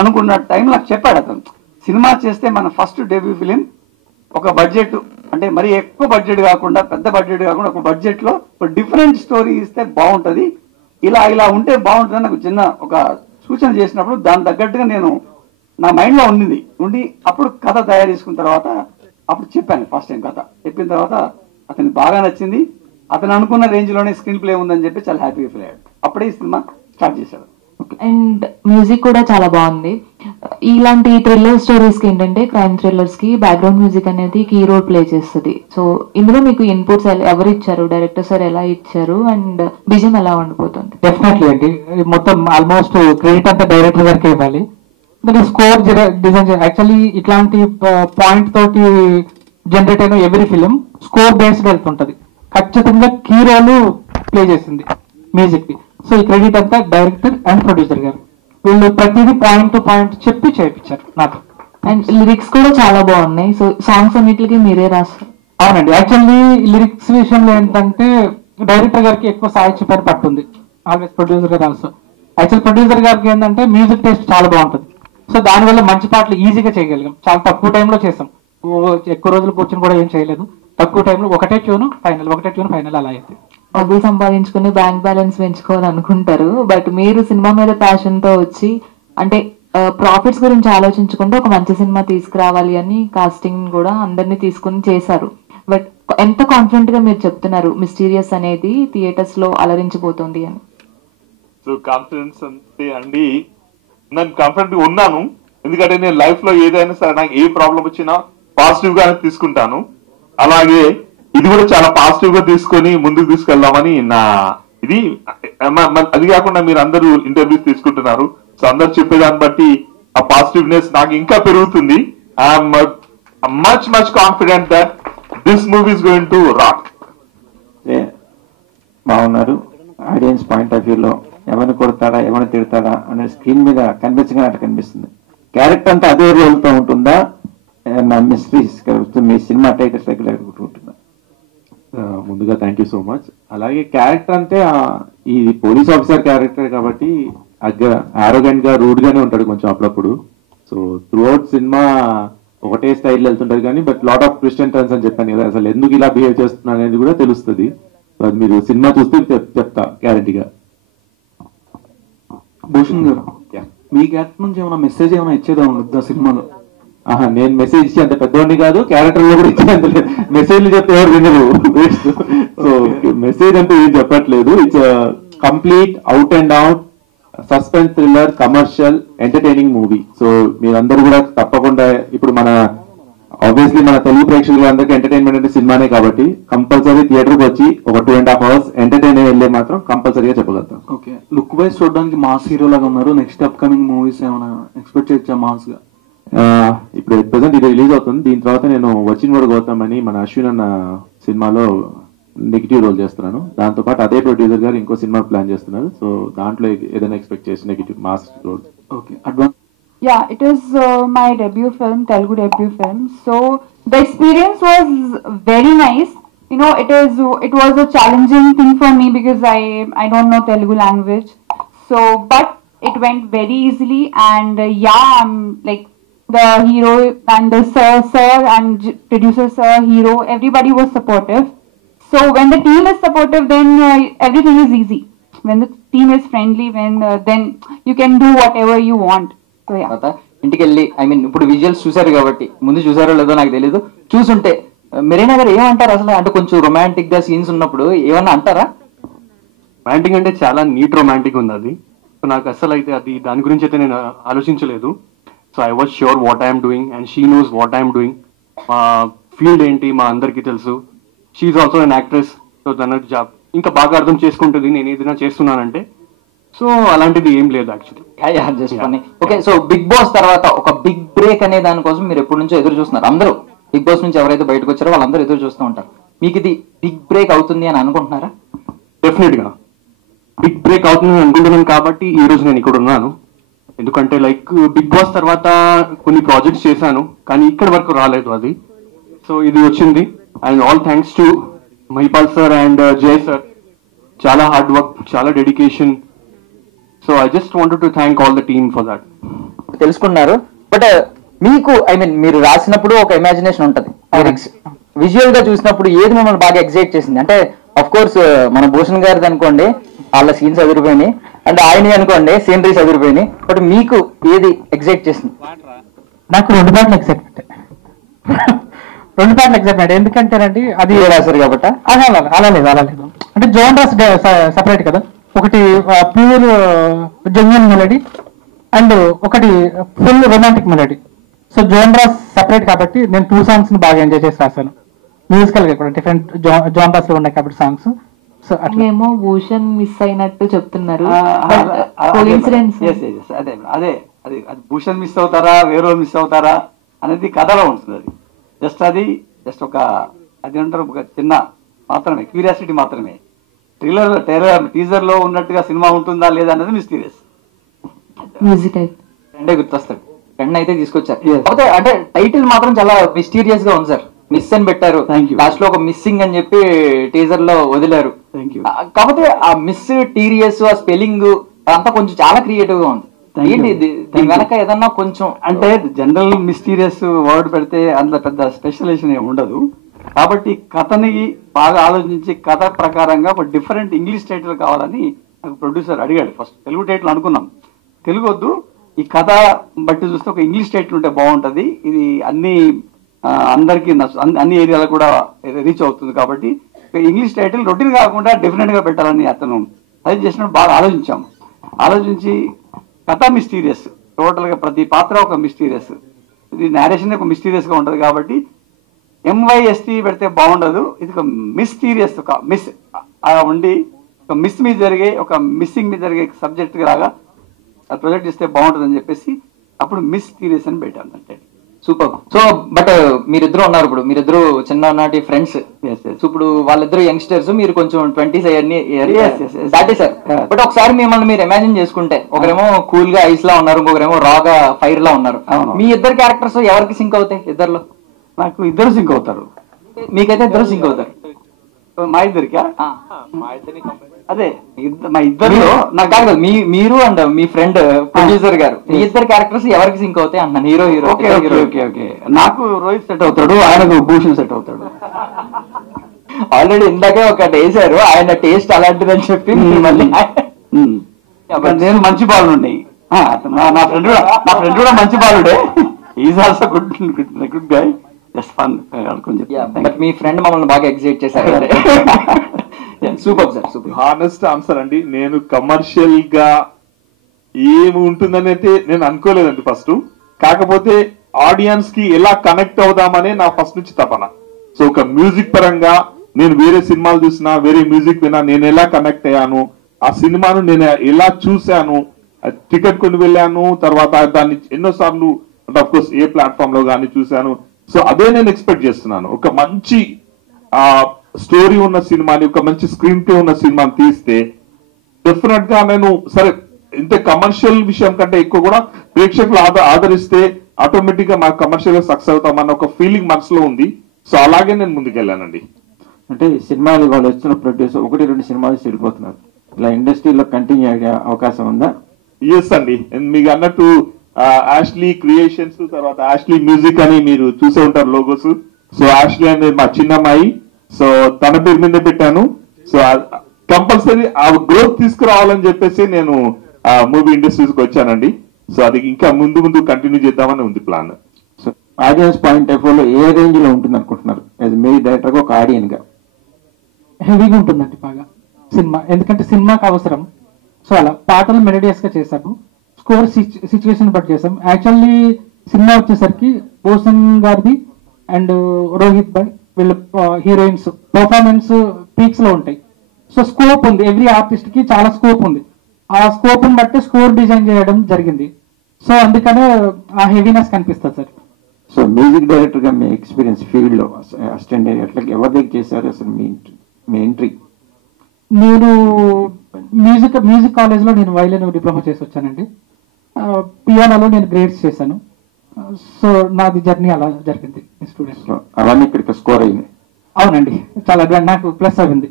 అనుకున్న టైం నాకు చెప్పాడు అతను. సినిమా చేస్తే మన ఫస్ట్ డెబ్యూ ఫిలిం ఒక బడ్జెట్, అంటే మరీ ఎక్కువ బడ్జెట్ కాకుండా, పెద్ద బడ్జెట్ కాకుండా ఒక బడ్జెట్లో ఒక డిఫరెంట్ స్టోరీ ఇస్తే బాగుంటుంది, ఇలా ఉంటే బాగుంటుందని నాకు చిన్న ఒక సూచన చేసినప్పుడు దాని తగ్గట్టుగా నేను నా మైండ్లో ఉండి అప్పుడు కథ తయారు చేసుకున్న తర్వాత అప్పుడు చెప్పాను. ఫస్ట్ టైం కథ చెప్పిన తర్వాత అతనికి బాగా నచ్చింది. అతను అనుకున్న రేంజ్లోనే స్క్రీన్ ప్లే ఉందని చెప్పి చాలా హ్యాపీగా ఫీల్ అయ్యాడు. అప్పుడే ఈ సినిమా స్టార్ట్ చేశాడు. అండ్ మ్యూజిక్ కూడా చాలా బాగుంది. ఇలాంటి థ్రిల్లర్ స్టోరీస్ కి ఏంటంటే, క్రైమ్ థ్రిల్లర్స్ కి బ్యాక్గ్రౌండ్ మ్యూజిక్ అనేది కీ రోల్ ప్లే చేస్తుంది. సో ఇందులో మీకు ఇన్పుట్స్ ఎవరు ఇచ్చారు, డైరెక్టర్ సార్ ఎలా ఇచ్చారు, అండ్ బిజిఎం ఎలా ఉండిపోతుంది? డెఫినెట్లీ అండి, మొత్తం ఆల్మోస్ట్ క్రెడిట్ అంతా డైరెక్టర్ గారికి ఇవ్వాలి. స్కోర్ డిజైన్ యాక్చువల్లీ ఇట్లాంటి పాయింట్ తోటి జనరేట్ అయిన ఎవ్రీ ఫిలిం స్కోర్ బేస్డ్ వెళ్తుంటది. ఖచ్చితంగా కీ రోల్ ప్లే చేసింది మ్యూజిక్ కి. సో ఈ క్రెడిట్ అంతా డైరెక్టర్ అండ్ ప్రొడ్యూసర్ గారు, వీళ్ళు ప్రతిదీ పాయింట్ టు పాయింట్ చెప్పి చేయించారు నాకు. అండ్ లిరిక్స్ కూడా చాలా బాగున్నాయి. సో సాంగ్స్ అన్నిటికీ మీరే రాస్తారు? అవునండి, యాక్చువల్లీ లిరిక్స్ విషయంలో ఏంటంటే డైరెక్టర్ గారికి ఎక్కువ సాహిత్య పని పట్టుంది, ఆల్వేస్ ప్రొడ్యూసర్ గారు ఆల్సో. యాక్చువల్ ప్రొడ్యూసర్ గారికి ఏంటంటే మ్యూజిక్ టేస్ట్ చాలా బాగుంటుంది. సో దానివల్ల మంచి పాటలు ఈజీగా చేయగలిగాం. చాలా తక్కువ టైంలో చేసాం, ఎక్కువ రోజులు కూర్చొని కూడా ఏం చేయలేదు. తక్కువ టైంలో ఒకటే ట్యూన్ ఫైనల్ అలా అయితే. డబ్బులు సంపాదించుకుని బ్యాంక్ బ్యాలెన్స్ పెంచుకోవాలనుకుంటారు, బట్ మీరు సినిమా మీద ప్యాషన్ తో వచ్చి, అంటే ప్రాఫిట్స్ గురించి ఆలోచించకుండా ఒక మంచి సినిమా తీసుకురావాలి అని కాస్టింగ్ కూడా అందరినీ తీసుకుని చేశారు. బట్ ఎంత కాన్ఫిడెంట్ గా మీరు చెప్తున్నారు మిస్టీరియస్ అనేది థియేటర్స్ లో అలరించిపోతుంది అని? సో కాన్ఫిడెన్స్ అంటే అండి, నేను కాన్ఫిడెంట్ గా ఉన్నాను. ఎందుకంటే నేను లైఫ్ లో ఏదైనా సరే నాకు ఏ ప్రాబ్లం వచ్చినా పాజిటివ్ గానే తీసుకుంటాను. అలాగే ఇది కూడా చాలా పాజిటివ్ గా తీసుకొని ముందుకు తీసుకెళ్దామని నా ఇది. అది కాకుండా మీరు అందరూ ఇంటర్వ్యూస్ తీసుకుంటున్నారు, సో అందరు చెప్పేదాన్ని బట్టి ఆ పాజిటివ్నెస్ నాకు ఇంకా పెరుగుతుంది. I'm much confident that this movie is going to rock. బాగున్నారు. ఆడియన్స్ పాయింట్ ఆఫ్ వ్యూలో ఎవరిని కొడతాడా, ఎవరిని తిడతాడా అనే స్క్రీన్ మీద కనిపించగా అట్లా కనిపిస్తుంది. క్యారెక్టర్ అంతా అదే రోల్తో ఉంటుందా, మిస్టరీస్ మీ సినిమా టైటిల్స్ దగ్గర ఉంటుందా? ముందుగా థ్యాంక్ యూ సో మచ్. అలాగే క్యారెక్టర్ అంటే ఈ పోలీస్ ఆఫీసర్ క్యారెక్టర్ కాబట్టి ఆరోగెంట్ గా రూడ్ గానే ఉంటాడు కొంచెం అప్పుడప్పుడు. సో త్రూ అవుట్ సినిమా ఒకటే స్టైల్ వెళ్తుంటది కానీ but lot of twist and turns అని చెప్పాను కదా, అసలు ఎందుకు ఇలా బిహేవ్ చేస్తున్నా అనేది కూడా తెలుస్తుంది. అది మీరు సినిమా చూస్తే చెప్తా గ్యారంటీగా. భూషణ్ గారు, మీ క్యారెక్టర్ నుంచి ఏమైనా మెసేజ్ ఏమైనా ఇచ్చేదా ఉండదు సినిమాలో? నేను మెసేజ్ ఇచ్చి అంత పెద్దవాడిని కాదు, క్యారెక్టర్ లో కూడా ఇచ్చేంత లేదు. మెసేజ్లు చెప్తే ఎవరు వినరు. సో మెసేజ్ అంటే ఏం చెప్పట్లేదు. It's complete out and out suspense thriller commercial entertaining movie. So మీరందరూ కూడా తప్పకుండా, ఇప్పుడు మన ఆబ్వియస్లీ మన తెలుగు ప్రేక్షకులు అందరికీ ఎంటర్టైన్మెంట్ అంటే సినిమానే కాబట్టి కంపల్సరీ థియేటర్కి వచ్చి ఒక 2.5 hours ఎంటర్టైన్ వెళ్ళే మాత్రం కంపల్సరీగా చెప్పగలుగుతాం. ఓకే, లుక్ వైజ్ చూడడానికి మాస్ హీరో లాగా ఉన్నారు. నెక్స్ట్ అప్ కమింగ్ మూవీస్ ఏమైనా ఎక్స్పెక్ట్ చేయొచ్చా మాస్ గా? ఇప్పుడు ప్రెసెంట్ ఇది రిలీజ్ అవుతుంది. దీని తర్వాత నేను వచ్చిన వాడు గౌతమ్ అని మన అశ్విన్ అన్న సినిమాలో నెగిటివ్ రోల్ చేస్తున్నాను. దాంతో పాటు అదే ప్రొడ్యూసర్ గారు ఇంకో సినిమా ప్లాన్ చేస్తున్నారు. సో దాంట్లో ఏదైనా ఎక్స్పెక్ట్ చేసి negative mass role. Okay, advance. Yeah, it is my debut film, Telugu debut film. So the experience was very nice. You know, it was a challenging thing for me because I don't know Telugu language. So, but it went very easily, and yeah, I'm like the hero and the sir and producer sir, hero, everybody was supportive. So when the team is supportive, then everything is easy. When the team is friendly, then you can do whatever you want. So yeah. ఇంటికి వెళ్ళి ఇప్పుడు visuals చూసారు కాబట్టి, ముందు చూసారో లేదో నాకు తెలియదు, చూసుంటే మెరీనా గారు ఏమంటారు అసలు? అంటే కొంచెం రొమాంటిక్ గా సీన్స్ ఉన్నప్పుడు ఏమన్నా అంటారా? రొమాంటిక్ అంటే చాలా నీట్ రొమాంటిక్ ఉంది అది. సో నాకు అసలు అయితే అది దాని గురించి అయితే నేను ఆలోచించలేదు. So I was sure what I'm doing and she knows what I'm doing. మా ఫీల్డ్ ఏంటి మా అందరికీ తెలుసు. She also an actress. So తన జాబ్ ఇంకా బాగా అర్థం చేసుకుంటుంది నేను ఏదైనా చేస్తున్నానంటే. సో అలాంటిది ఏం లేదు actually. Okay, so Bigg Boss తర్వాత ఒక బిగ్ బ్రేక్ అనే దానికోసం మీరు ఎప్పటి నుంచో ఎదురు చూస్తున్నారు. అందరూ బిగ్ బాస్ నుంచి ఎవరైతే బయటకు వచ్చారో వాళ్ళందరూ ఎదురు చూస్తూ ఉంటారు. మీకు ఇది బిగ్ బ్రేక్ అవుతుంది అని అనుకుంటున్నారా? డెఫినెట్ గా బిగ్ బ్రేక్ అవుతుంది అనుకుంటున్నాను కాబట్టి ఈ రోజు నేను ఇక్కడ ఉన్నాను. ఎందుకంటే లైక్ బిగ్ బాస్ తర్వాత కొన్ని ప్రాజెక్ట్స్ చేశాను కానీ ఇక్కడి వరకు రాలేదు అది. సో ఇది వచ్చింది. And all thanks to Mahipal sir and Jay sir. చాలా హార్డ్ వర్క్, చాలా dedication. So I just wanted to thank all the team for that. తెలుసుకున్నారు. బట్ మీకు మీరు రాసినప్పుడు ఒక ఇమాజినేషన్ ఉంటుంది, విజువల్ గా చూసినప్పుడు ఏది మిమ్మల్ని బాగా ఎగ్జైట్ చేసింది? అంటే అఫ్ కోర్స్ మన భూషణ్ గారిది అనుకోండి వాళ్ళ సీన్స్ ఎదిరిపోయినాయి, అండ్ ఆయన అనుకోండి సీనరీస్ ఎదిరిపోయినాయి. బట్ మీకు ఏది ఎగ్జైట్ చేసింది? నాకు రెండు పాటలు ఎగ్జైట్మెంట్ ఎందుకంటేనండి అది రాశారు కాబట్టి అలా లేదు. అంటే జోనర్స్ సెపరేట్ కదా. ఒకటి ప్యూర్ జెన్యున్ మెలడీ అండ్ ఒకటి full romantic melody. So genres separate కాబట్టి నేను 2 songs ని బాగా ఎంజాయ్ చేసి రాశాను. మ్యూజికల్ గా కూడా డిఫరెంట్ జోనర్స్ లో ఉన్నాయి కాబట్టి సాంగ్స్. సో మేము భూషణ్ మిస్ అయినట్టు చెప్తున్నారు. కోఇన్సిడెన్స్ అదే అది భూషణ్ మిస్ అవుతారా వేరే మిస్ అవుతారా అనేది కథలో ఉంటుంది. అది జస్ట్ ఒక అది అంటారు ఒక చిన్న మాత్రమే, క్యూరియాసిటీ మాత్రమే. టీజర్ లో ఉన్నట్టుగా సినిమా ఉంటుందా లేదా అనేది మిస్టీరియస్. మ్యూజిక్ అంటే గుర్తొస్తాడు, ఫ్రెండ్ అయితే తీసుకొచ్చారు. కాకపోతే అంటే టైటిల్ మాత్రం చాలా మిస్టీరియస్ గా ఉంది సార్. మిస్ అని పెట్టారు, లాస్ట్ లో ఒక మిస్సింగ్ అని చెప్పి టీజర్ లో వదిలారు. కాకపోతే ఆ మిస్ టీరియస్ ఆ స్పెల్లింగ్ అంతా కొంచెం చాలా క్రియేటివ్ గా ఉంది. దీని వెనక ఏదన్నా కొంచెం అంటే జనరల్ మిస్టీరియస్ వర్డ్ పెడితే అంత పెద్ద స్పెషలైజేషన్ ఏమి ఉండదు. కాబట్టి కథని బాగా ఆలోచించి కథ ప్రకారంగా ఒక డిఫరెంట్ ఇంగ్లీష్ టైటిల్ కావాలని నాకు ప్రొడ్యూసర్ అడిగాడు. ఫస్ట్ తెలుగు టైటిల్ అనుకున్నాం, తెలుగు వద్దు, ఈ కథ బట్టి చూస్తే ఒక ఇంగ్లీష్ టైటిల్ ఉంటే బాగుంటుంది, ఇది అందరికీ అన్ని ఏరియాలకు కూడా రీచ్ అవుతుంది. కాబట్టి ఇంగ్లీష్ టైటిల్ రొటీన్ కాకుండా డిఫరెంట్ గా పెట్టాలని అతను సజెస్ట్ చేసినప్పుడు బాగా ఆలోచించాము. ఆలోచించి కథ మిస్టీరియస్, టోటల్ గా ప్రతి పాత్ర ఒక మిస్టీరియస్, ఇది నేరేషన్ ఒక మిస్టీరియస్ గా ఉంటది. కాబట్టి MYST పెడితే బాగుండదు, ఇది ఒక మిస్టీరియస్, ఒక మిస్ ఉండి ఒక మిస్ మీద జరిగే ఒక మిస్సింగ్ మీద జరిగే సబ్జెక్ట్ లాగా ప్రొజెక్ట్ చేస్తే బాగుంటుంది అని చెప్పేసి అప్పుడు మిస్టీరియస్ అని పెట్టాను. అంటే సూపర్. సో బట్ మీరిద్దరు ఉన్నారు, ఇప్పుడు మీరిద్దరు చిన్ననాటి ఫ్రెండ్స్. సో ఇప్పుడు వాళ్ళిద్దరు యంగ్స్టర్స్, మీరు కొంచెం 20s అయ్యాన్ని దాటి సార్. బట్ ఒకసారి మిమ్మల్ని మీరు ఇమాజిన్ చేసుకుంటే, ఒకరేమో కూల్ గా ఐస్ లా ఉన్నారు, ఇంకొకరేమో రాగా ఫైర్ లా ఉన్నారు. మీ ఇద్దరు క్యారెక్టర్స్ ఎవరికి సింక్ అవుతాయి? ఇద్దరులో నాకు ఇద్దరు సింక్ అవుతారు. మీకైతే ఇద్దరు సింక్ అవుతారు. మా ఇద్దరికా? అదే మా ఇద్దరు నాకు కాదు, మీరు అండ్ మీ ఫ్రెండ్ ప్రొడ్యూసర్ గారు, మీ ఇద్దరు క్యారెక్టర్స్ ఎవరికి సింక్ అవుతాయి అన్న? Hero hero. ఓకే. నాకు రోహిత్ సెట్ అవుతాడు, ఆయనకు భూషణ్ సెట్ అవుతాడు. ఆల్రెడీ ఇందాకే ఒకటి వేసారు, ఆయన టేస్ట్ అలాంటిదని చెప్పి మళ్ళీ నేను మంచి బాలుండి, నా ఫ్రెండ్ కూడా మంచి బాలుడే. Is also good guy, just fun. But మీ ఫ్రెండ్ మమ్మల్ని బాగా ఎగ్జైట్ చేశారు. Super sir, super. Honest answer అండి, నేను కమర్షియల్ గా ఏమి ఉంటుందని అయితే నేను అనుకోలేదండి ఫస్ట్. కాకపోతే ఆడియన్స్ కి ఎలా కనెక్ట్ అవుదామనే నా ఫస్ట్ నుంచి తపన. సో ఒక మ్యూజిక్ పరంగా నేను వేరే సినిమాలు చూసినా, వేరే మ్యూజిక్ విన్నా, నేను ఎలా కనెక్ట్ అయ్యాను, ఆ సినిమాను నేను ఎలా చూశాను, టికెట్ కొని వెళ్ళాను, తర్వాత దాన్ని ఎన్నోసార్లు అంటే అఫ్ కోర్స్ ఏ ప్లాట్ఫామ్ లో కానీ చూశాను. సో అదే నేను ఎక్స్పెక్ట్ చేస్తున్నాను. ఒక మంచి స్టోరీ ఉన్న సినిమాని, ఒక మంచి స్క్రీన్ ప్లే ఉన్న సినిమాని తీస్తే డెఫినెట్ గా నేను సరే ఇంత కమర్షియల్ విషయం కంటే ఎక్కువ కూడా ప్రేక్షకులు ఆదరిస్తే ఆటోమేటిక్ గా మాకు కమర్షియల్ గా సక్సెస్ అవుతామన్న ఒక ఫీలింగ్ మనసులో ఉంది. సో అలాగే నేను ముందుకెళ్ళానండి. అంటే సినిమాలు వాళ్ళు వచ్చిన ప్రొడ్యూసర్ 1-2 సినిమాలు చెడిపోతున్నారు. ఇలా ఇండస్ట్రీలో కంటిన్యూ అయ్యే అవకాశం ఉందా? ఎస్ అండి, మీకు అన్నట్టు యాష్లీ క్రియేషన్స్, తర్వాత యాష్లీ మ్యూజిక్ అని మీరు చూసే ఉంటారు లోగోస్. సో యాష్లీ అనేది మా చిన్నమ్మాయి, సో తన పేరు మీద పెట్టాను. సో కంపల్సరీ ఆ గ్రోత్ తీసుకురావాలని చెప్పేసి నేను మూవీ ఇండస్ట్రీస్కి వచ్చానండి. సో అది ఇంకా ముందు కంటిన్యూ చేద్దామని ఉంది plan. So audience point of వ్యూలో ఏ రేంజ్ లో ఉంటుంది అనుకుంటున్నారు? యాజ్ మీ డైరెక్టర్ గా, ఒక ఆడియన్ గా? హెవీగా ఉంటుందండి బాగా సినిమా, ఎందుకంటే సినిమాకి అవసరం. సో అలా పాటలు మెలోడియస్ గా చేశాము, స్కోర్ సిచ్యువేషన్ బట్టి చేసాం. యాక్చువల్లీ సినిమా వచ్చేసరికి భూషణ్ గారిది అండ్ రోహిత్ భాయ్ వీళ్ళు హీరోయిన్స్ పర్ఫార్మెన్స్ పీక్స్ లో ఉంటాయి. సో స్కోప్ ఉంది, ఎవ్రీ ఆర్టిస్ట్ కి చాలా స్కోప్ ఉంది. ఆ స్కోప్ ని బట్టి స్కోర్ డిజైన్ చేయడం జరిగింది. సో అందుకనే ఆ హెవీనెస్ కనిపిస్తుంది సార్. సో మ్యూజిక్ డైరెక్టర్ గా మీ ఎక్స్పీరియన్స్ ఫీల్డ్ లో అసిస్టెంట్ డైరెక్టర్ ఎవరి దగ్గర చేశారు అసలు మీ ఎంట్రీ? నేను మ్యూజిక్ కాలేజ్ లో నేను వైలిన్ డిప్లొమా చేసి వచ్చానండి. పియానోలో నేను గ్రేడ్స్ చేశాను. సో నాది జర్నీ అలా జరిగింది స్టూడెంట్స్. అవన్నీ ఇక్కడికి స్కోర్ అయింది? అవునండి, చాలా నాకు ప్లస్ అయింది.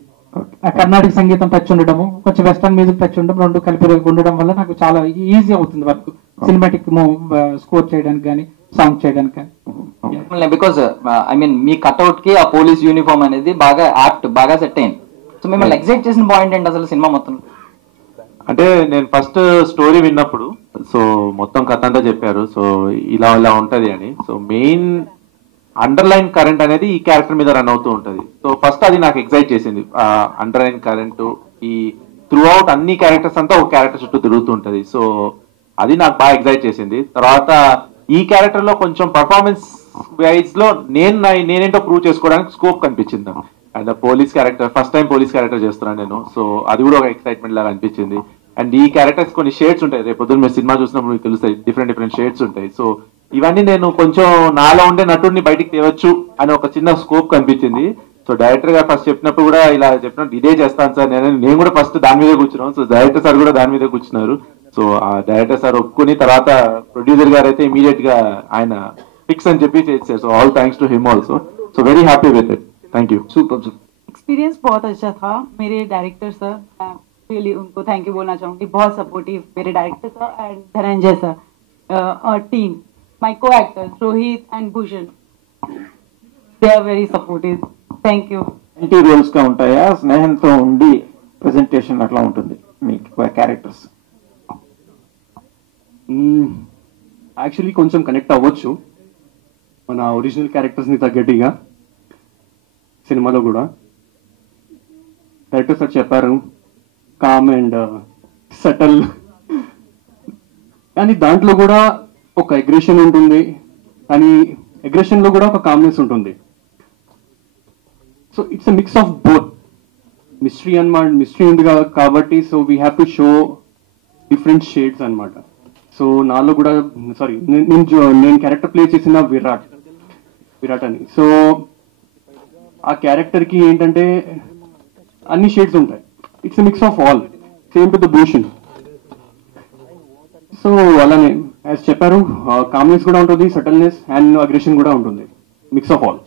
కర్ణాటక సంగీతం టచ్ ఉండడము, కొంచెం వెస్టర్న్ మ్యూజిక్ టచ్ ఉండడం, రెండు కలిపి ఉండడం వల్ల నాకు చాలా ఈజీ అవుతుంది వర్క్, సినిమాటిక్ స్కోర్ చేయడానికి కానీ సాంగ్ చేయడానికి కానీ. Because I mean me cutout కి ఆ పోలీస్ యూనిఫామ్ అనేది బాగా యాప్ట్, బాగా సెట్ అయింది. సో మిమ్మల్ని ఎగ్జైట్ చేసిన పాయింట్ ఏంటి అసలు సినిమా మొత్తం? అంటే నేను ఫస్ట్ స్టోరీ విన్నప్పుడు సో మొత్తం కథ అంతా చెప్పారు, సో ఇలా ఉంటది అని. సో మెయిన్ అండర్లైన్ కరెంట్ అనేది ఈ క్యారెక్టర్ మీద రన్ అవుతూ ఉంటది. సో ఫస్ట్ అది నాకు ఎక్సైట్ చేసింది. అండర్లైన్ కరెంట్ ఈ త్రూ అవుట్ అన్ని క్యారెక్టర్స్ అంతా ఒక క్యారెక్టర్ చుట్టూ తిరుగుతూ ఉంటది. సో అది నాకు బాగా ఎక్సైట్ చేసింది. తర్వాత ఈ క్యారెక్టర్ లో కొంచెం పర్ఫార్మెన్స్ వైజ్ లో నేనేంటో ప్రూవ్ చేసుకోవడానికి స్కోప్ కనిపించింది. And police character, first time police character చేస్తున్నాను నేను. సో అది కూడా ఒక ఎక్సైట్మెంట్ లాగా అనిపించింది. అండ్ ఈ క్యారెక్టర్స్ కొన్ని షేడ్స్ ఉంటాయి, రేపు పొద్దున్న మీరు సినిమా చూసినప్పుడు మీకు తెలుస్తాయి, డిఫరెంట్ షేడ్స్ ఉంటాయి. సో ఇవన్నీ నేను కొంచెం నాలో ఉండే నటుడిని బయటికి తేవచ్చు అని ఒక చిన్న స్కోప్ కనిపించింది. సో డైరెక్టర్ గారు ఫస్ట్ చెప్పినప్పుడు కూడా ఇలా చెప్పినట్టు ఇదే చేస్తాను సార్ నేను కూడా ఫస్ట్ దాని మీదే కూర్చున్నాను. సో డైరెక్టర్ సార్ కూడా దాని మీదే కూర్చున్నారు. సో ఆ డైరెక్టర్ సార్ ఒప్పుకుని తర్వాత ప్రొడ్యూసర్ గారు అయితే ఇమీడియట్ గా ఆయన ఫిక్స్ అని చెప్పి చేశారు. So all thanks to him also. So very happy with it. Thank you. Super experience बहुत अच्छा था. मेरे डायरेक्टर सर, रियली उनको थैंक यू बोलना चाहूंगी, बहुत सपोर्टिव मेरे director sir and Dhananjay sir और team, my co actors Rohit and Bhushan, they are very supportive. Thank you. ఎన్టీ రోల్స్ గా ఉంటాయా, స్నేహంతో ఉండి ప్రెజెంటేషన్ అట్లా ఉంటుంది మీ క్యారెక్టర్స్? యాక్చువల్లీ కొంచెం కనెక్ట్ అవ్వచ్చు మన ఒరిజినల్ క్యారెక్టర్స్ ని తగ్గట్టుగా సినిమాలో కూడా. డైరెక్టర్ సార్ చెప్పారు కామ్ అండ్ సటల్, కానీ దాంట్లో కూడా ఒక అగ్రెషన్ ఉంటుంది, కానీ అగ్రెషన్ లో కూడా ఒక కామ్నెస్ ఉంటుంది. So it's a mix of both. Mystery అన్నమాట, మిస్టరీ ఉంది కాబట్టి so we have to show different shades అన్నమాట. సో నాలో కూడా సారీ నేను క్యారెక్టర్ ప్లే చేసిన విరాట్ అని. సో ఆ క్యారెక్టర్ కి ఏంటంటే అన్ని షేడ్స్ ఉంటాయి. It's mix of all. Same with the Bhushan. So అలానే యాజ్ చెప్పారు కామ్నెస్ కూడా ఉంటుంది, సటల్నెస్ అండ్ అగ్రెషన్ కూడా ఉంటుంది, మిక్స్ ఆఫ్ ఆల్.